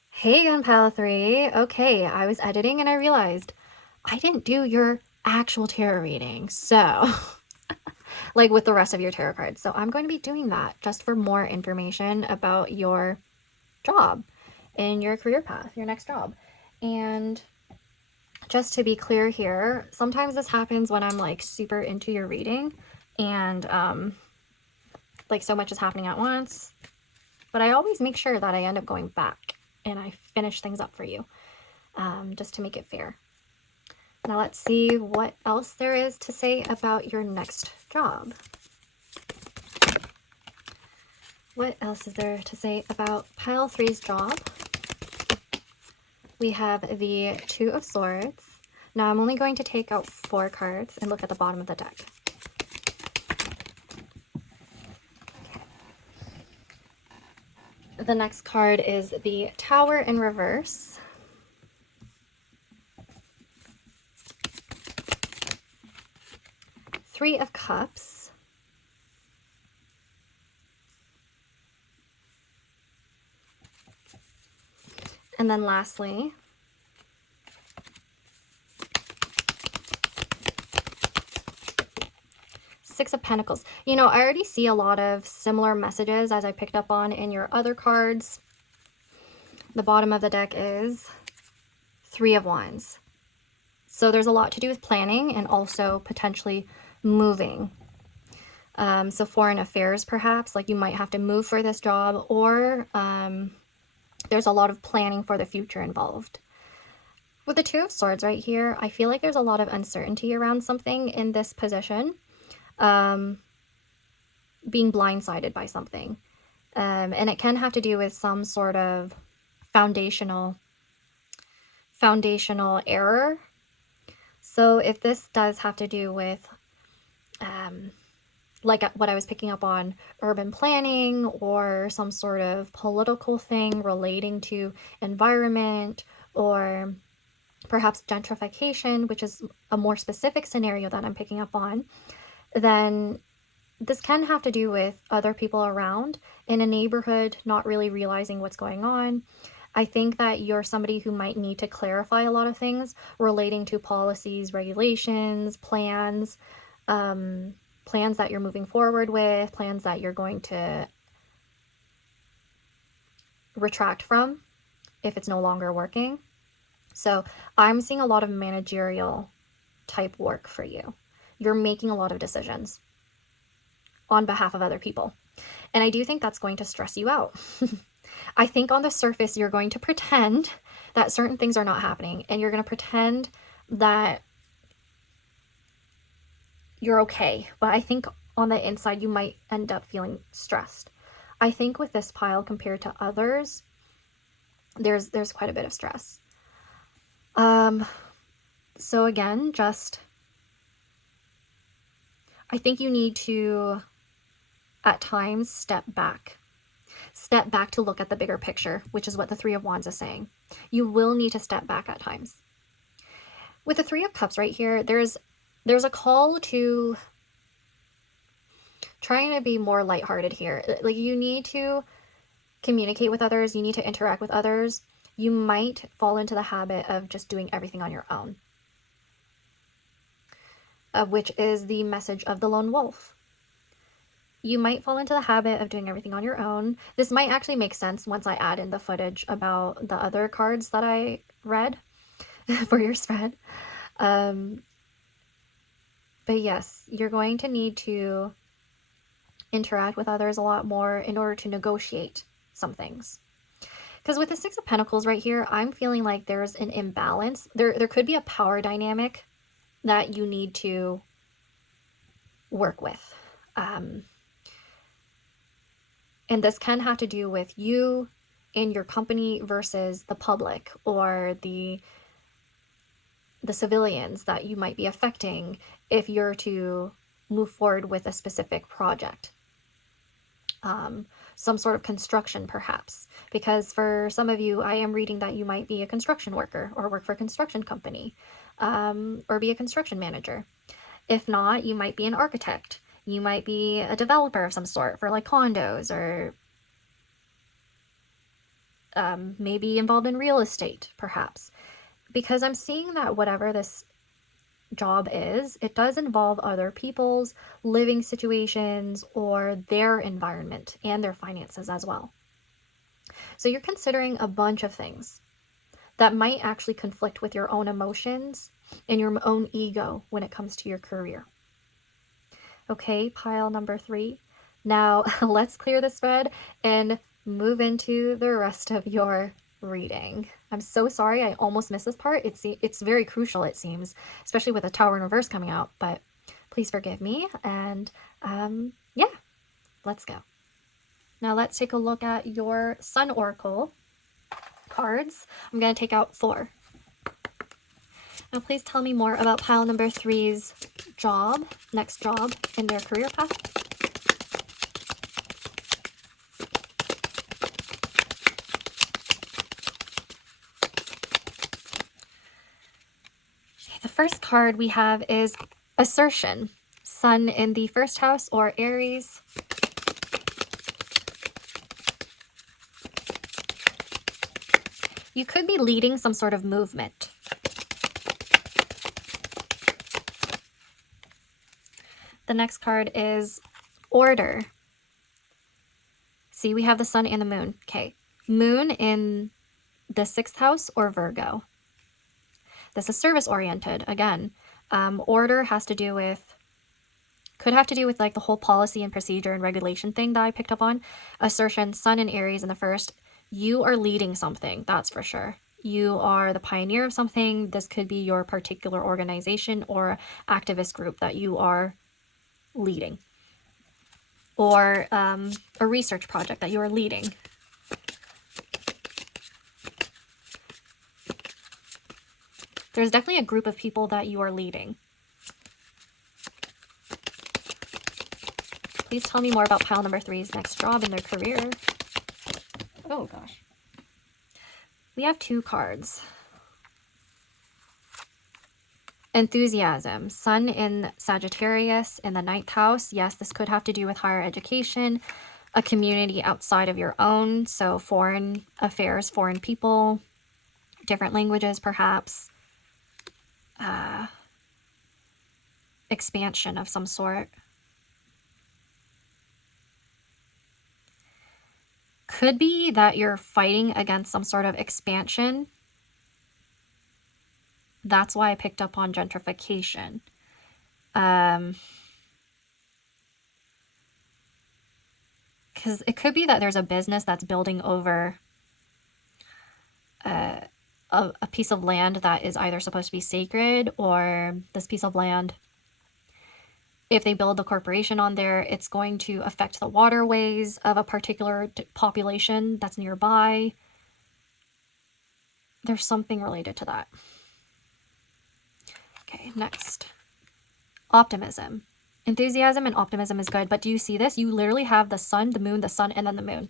Hey again, Pile 3. Okay, I was editing and I realized I didn't do your actual tarot reading. So, like with the rest of your tarot cards. So I'm going to be doing that just for more information about your job and your career path, your next job. And just to be clear here, sometimes this happens when I'm like super into your reading and like so much is happening at once. But I always make sure that I end up going back and I finish things up for you, just to make it fair. Now let's see what else there is to say about your next job. What else is there to say about Pile 3's job? We have the Two of Swords. Now I'm only going to take out 4 cards and look at the bottom of the deck. The next card is the Tower in reverse. Three of Cups. And then lastly, Six of Pentacles. You know, I already see a lot of similar messages as I picked up on in your other cards. The bottom of the deck is Three of Wands. So there's a lot to do with planning and also potentially moving. So foreign affairs, perhaps, like you might have to move for this job, or there's a lot of planning for the future involved. With the Two of Swords right here, I feel like there's a lot of uncertainty around something in this position. Being blindsided by something. And it can have to do with some sort of foundational error. So if this does have to do with like what I was picking up on, urban planning or some sort of political thing relating to environment, or perhaps gentrification, which is a more specific scenario that I'm picking up on, then this can have to do with other people around in a neighborhood not really realizing what's going on. I think that you're somebody who might need to clarify a lot of things relating to policies, regulations, plans, plans that you're moving forward with, plans that you're going to retract from if it's no longer working. So I'm seeing a lot of managerial type work for you. You're making a lot of decisions on behalf of other people. And I do think that's going to stress you out. I think on the surface, you're going to pretend that certain things are not happening, and you're going to pretend that you're okay. But I think on the inside, you might end up feeling stressed. I think with this pile compared to others, there's quite a bit of stress. So again, I think you need to, at times, step back to look at the bigger picture, which is what the Three of Wands is saying. You will need to step back at times. With the Three of Cups right here, there's a call to trying to be more lighthearted here. Like, you need to communicate with others, you need to interact with others. You might fall into the habit of just doing everything on your own, which is the message of the lone wolf. You might fall into the habit of doing everything on your own. This might actually make sense once I add in the footage about the other cards that I read for your spread. But yes, you're going to need to interact with others a lot more in order to negotiate some things. Because with the Six of Pentacles right here, I'm feeling like there's an imbalance. There could be a power dynamic that you need to work with. And this can have to do with you in your company versus the public, or the civilians that you might be affecting if you're to move forward with a specific project. some sort of construction perhaps, because for some of you, I am reading that you might be a construction worker or work for a construction company, or be a construction manager. If not, you might be an architect. You might be a developer of some sort for like condos, or maybe involved in real estate, perhaps. Because I'm seeing that whatever this job is, it does involve other people's living situations or their environment and their finances as well. So you're considering a bunch of things that might actually conflict with your own emotions and your own ego when it comes to your career. Okay, pile number 3. Now let's clear this spread and move into the rest of your reading. I'm so sorry, I almost missed this part. It's very crucial, it seems, especially with a Tower in reverse coming out, but please forgive me. And yeah, let's go. Now let's take a look at your Sun Oracle cards. I'm going to take out 4. Now please tell me more about pile number 3's next job in their career path. Okay, the first card we have is assertion. Sun in the first house or Aries. You could be leading some sort of movement. The next card is order. See, we have the sun and the moon. Okay. Moon in the 6th house or Virgo. This is service oriented. Again, order could have to do with like the whole policy and procedure and regulation thing that I picked up on. Assertion, sun and Aries in the first. You are leading something, that's for sure. You are the pioneer of something. This could be your particular organization or activist group that you are leading, or a research project that you are leading. There's definitely a group of people that you are leading. Please tell me more about pile number 3's next job in their career. Oh gosh. We have 2 cards. Enthusiasm. Sun in Sagittarius in the 9th house. Yes, this could have to do with higher education, a community outside of your own. So foreign affairs, foreign people, different languages perhaps. Expansion of some sort. Could be that you're fighting against some sort of expansion. That's why I picked up on gentrification. Because it could be that there's a business that's building over a piece of land that is either supposed to be sacred, or this piece of land, if they build the corporation on there, it's going to affect the waterways of a particular population that's nearby. There's something related to that. Okay, next. Optimism. Enthusiasm and optimism is good, but do you see this? You literally have the sun, and then the moon.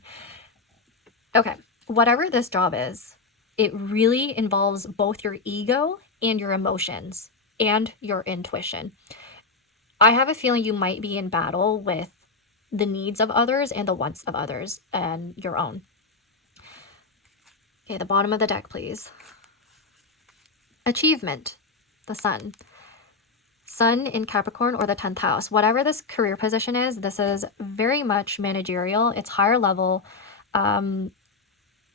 Okay, whatever this job is, it really involves both your ego and your emotions and your intuition. I have a feeling you might be in battle with the needs of others and the wants of others and your own. Okay, the bottom of the deck, please. Achievement. The sun. Sun in Capricorn or the 10th house. Whatever this career position is, this is very much managerial. It's higher level.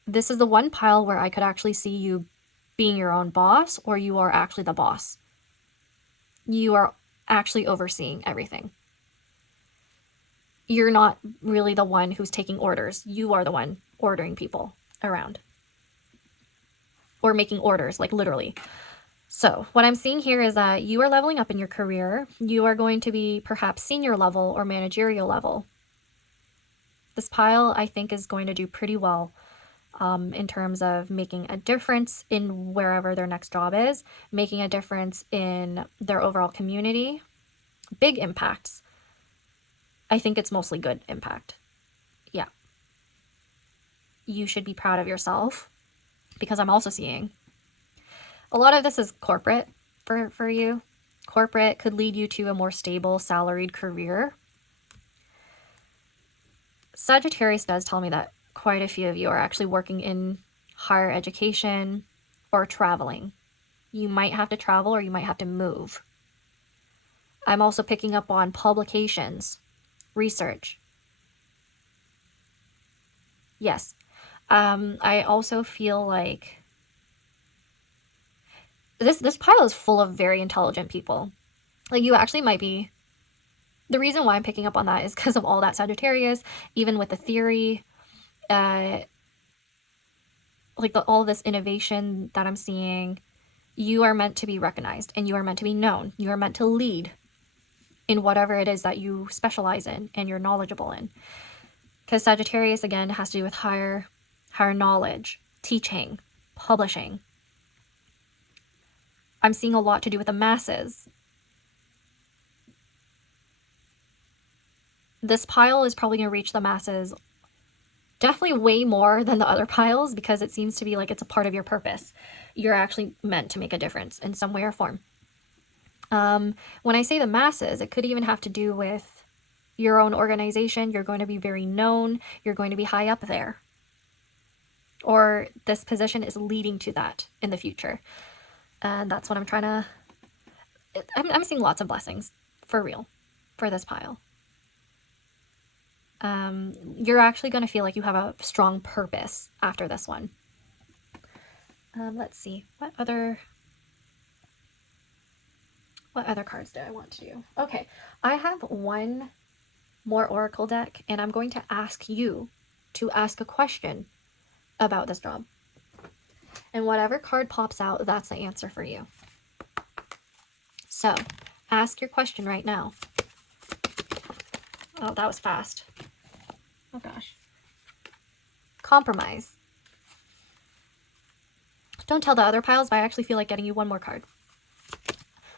This is the one pile where I could actually see you being your own boss, or you are actually the boss. You are actually overseeing everything. You're not really the one who's taking orders. You are the one ordering people around. Or making orders, like literally. So what I'm seeing here is that you are leveling up in your career. You are going to be perhaps senior level or managerial level. This pile, I think, is going to do pretty well in terms of making a difference in wherever their next job is, making a difference in their overall community. Big impacts. I think it's mostly good impact. Yeah. you should be proud of yourself, because I'm also seeing a lot of this is corporate for you. Corporate could lead you to a more stable salaried career. Sagittarius does tell me that quite a few of you are actually working in higher education or traveling. You might have to travel or you might have to move. I'm also picking up on publications, research. Yes. I also feel like this pile is full of very intelligent people. Like, you actually might be. The reason why I'm picking up on that is because of all that Sagittarius, even with the theory, like all this innovation that I'm seeing. You are meant to be recognized and you are meant to be known. You are meant to lead in whatever it is that you specialize in and you're knowledgeable in. Because Sagittarius, again, has to do with higher knowledge, teaching, publishing. I'm seeing a lot to do with the masses. This pile is probably going to reach the masses definitely way more than the other piles, because it seems to be like it's a part of your purpose. You're actually meant to make a difference in some way or form. When I say the masses, it could even have to do with your own organization. You're going to be very known. You're going to be high up there. Or this position is leading to that in the future. And that's what I'm trying to... I'm seeing lots of blessings, for real, for this pile. You're actually going to feel like you have a strong purpose after this one. Let's see. What other cards do I want to do? Okay, I have one more oracle deck, and I'm going to ask you to ask a question about this job. And whatever card pops out, that's the answer for you. So, ask your question right now. Oh, that was fast. Oh gosh. Compromise. Don't tell the other piles, but I actually feel like getting you one more card.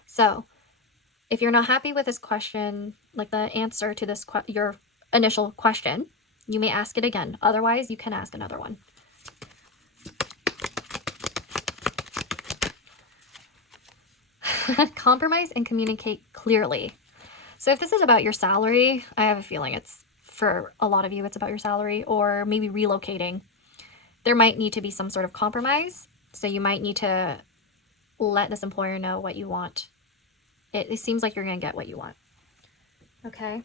So, if you're not happy with this question, like the answer to this your initial question, you may ask it again. Otherwise, you can ask another one. Compromise and communicate clearly. So if this is about your salary, I have a feeling it's, for a lot of you, it's about your salary, or maybe relocating. There might need to be some sort of compromise. So you might need to let this employer know what you want. It seems like you're going to get what you want. Okay.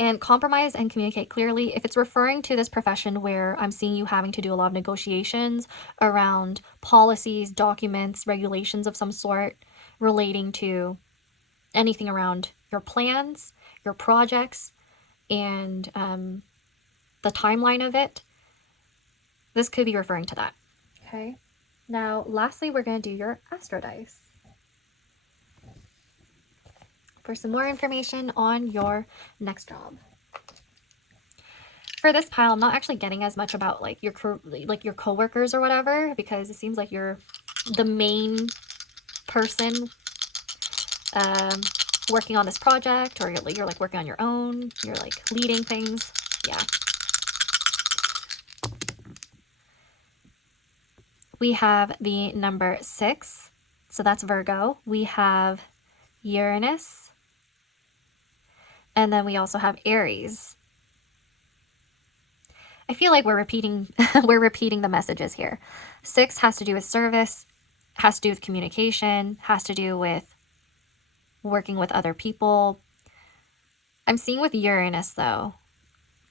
And compromise and communicate clearly. If it's referring to this profession where I'm seeing you having to do a lot of negotiations around policies, documents, regulations of some sort relating to anything around your plans, your projects, and the timeline of it, this could be referring to that. Okay. Now, lastly, we're going to do your Astro Dice for some more information on your next job. For this pile, I'm not actually getting as much about like your coworkers or whatever, because it seems like you're the main person working on this project, or you're like working on your own. You're like leading things. Yeah. We have the number 6, so that's Virgo. We have Uranus, and then we also have Aries. I feel like we're repeating the messages here. 6 has to do with service, has to do with communication, has to do with working with other people. I'm seeing with Uranus, though,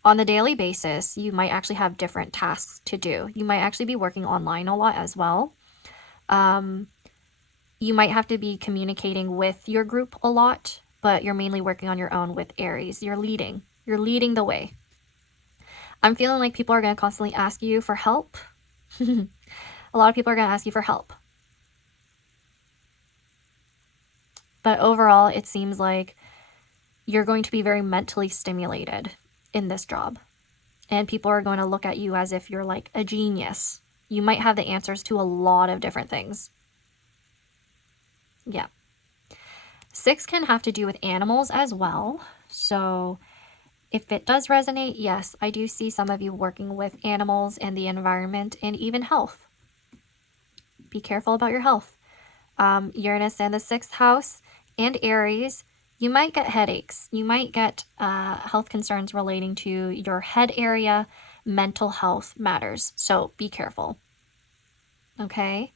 on the daily basis, you might actually have different tasks to do. You might actually be working online a lot as well. You might have to be communicating with your group a lot, but you're mainly working on your own with Aries. You're leading the way. I'm feeling like people are going to constantly ask you for help. A lot of people are going to ask you for help. But overall, it seems like you're going to be very mentally stimulated in this job. And people are going to look at you as if you're like a genius. You might have the answers to a lot of different things. Yeah. 6 can have to do with animals as well. So If it does resonate, yes, I do see some of you working with animals and the environment and even health. Be careful about your health. Uranus in the 6th house and Aries, you might get headaches. You might get health concerns relating to your head area. Mental health matters, so be careful. Okay?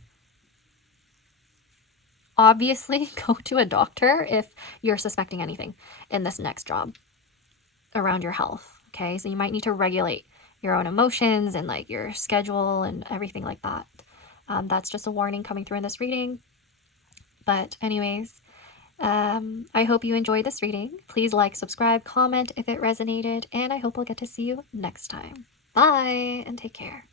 Obviously, go to a doctor if you're suspecting anything in this next job around your health. Okay, so you might need to regulate your own emotions and like your schedule and everything like that. That's just a warning coming through in this reading. But anyways, I hope you enjoyed this reading. Please like, subscribe, comment if it resonated, and I hope we'll get to see you next time. Bye, and take care.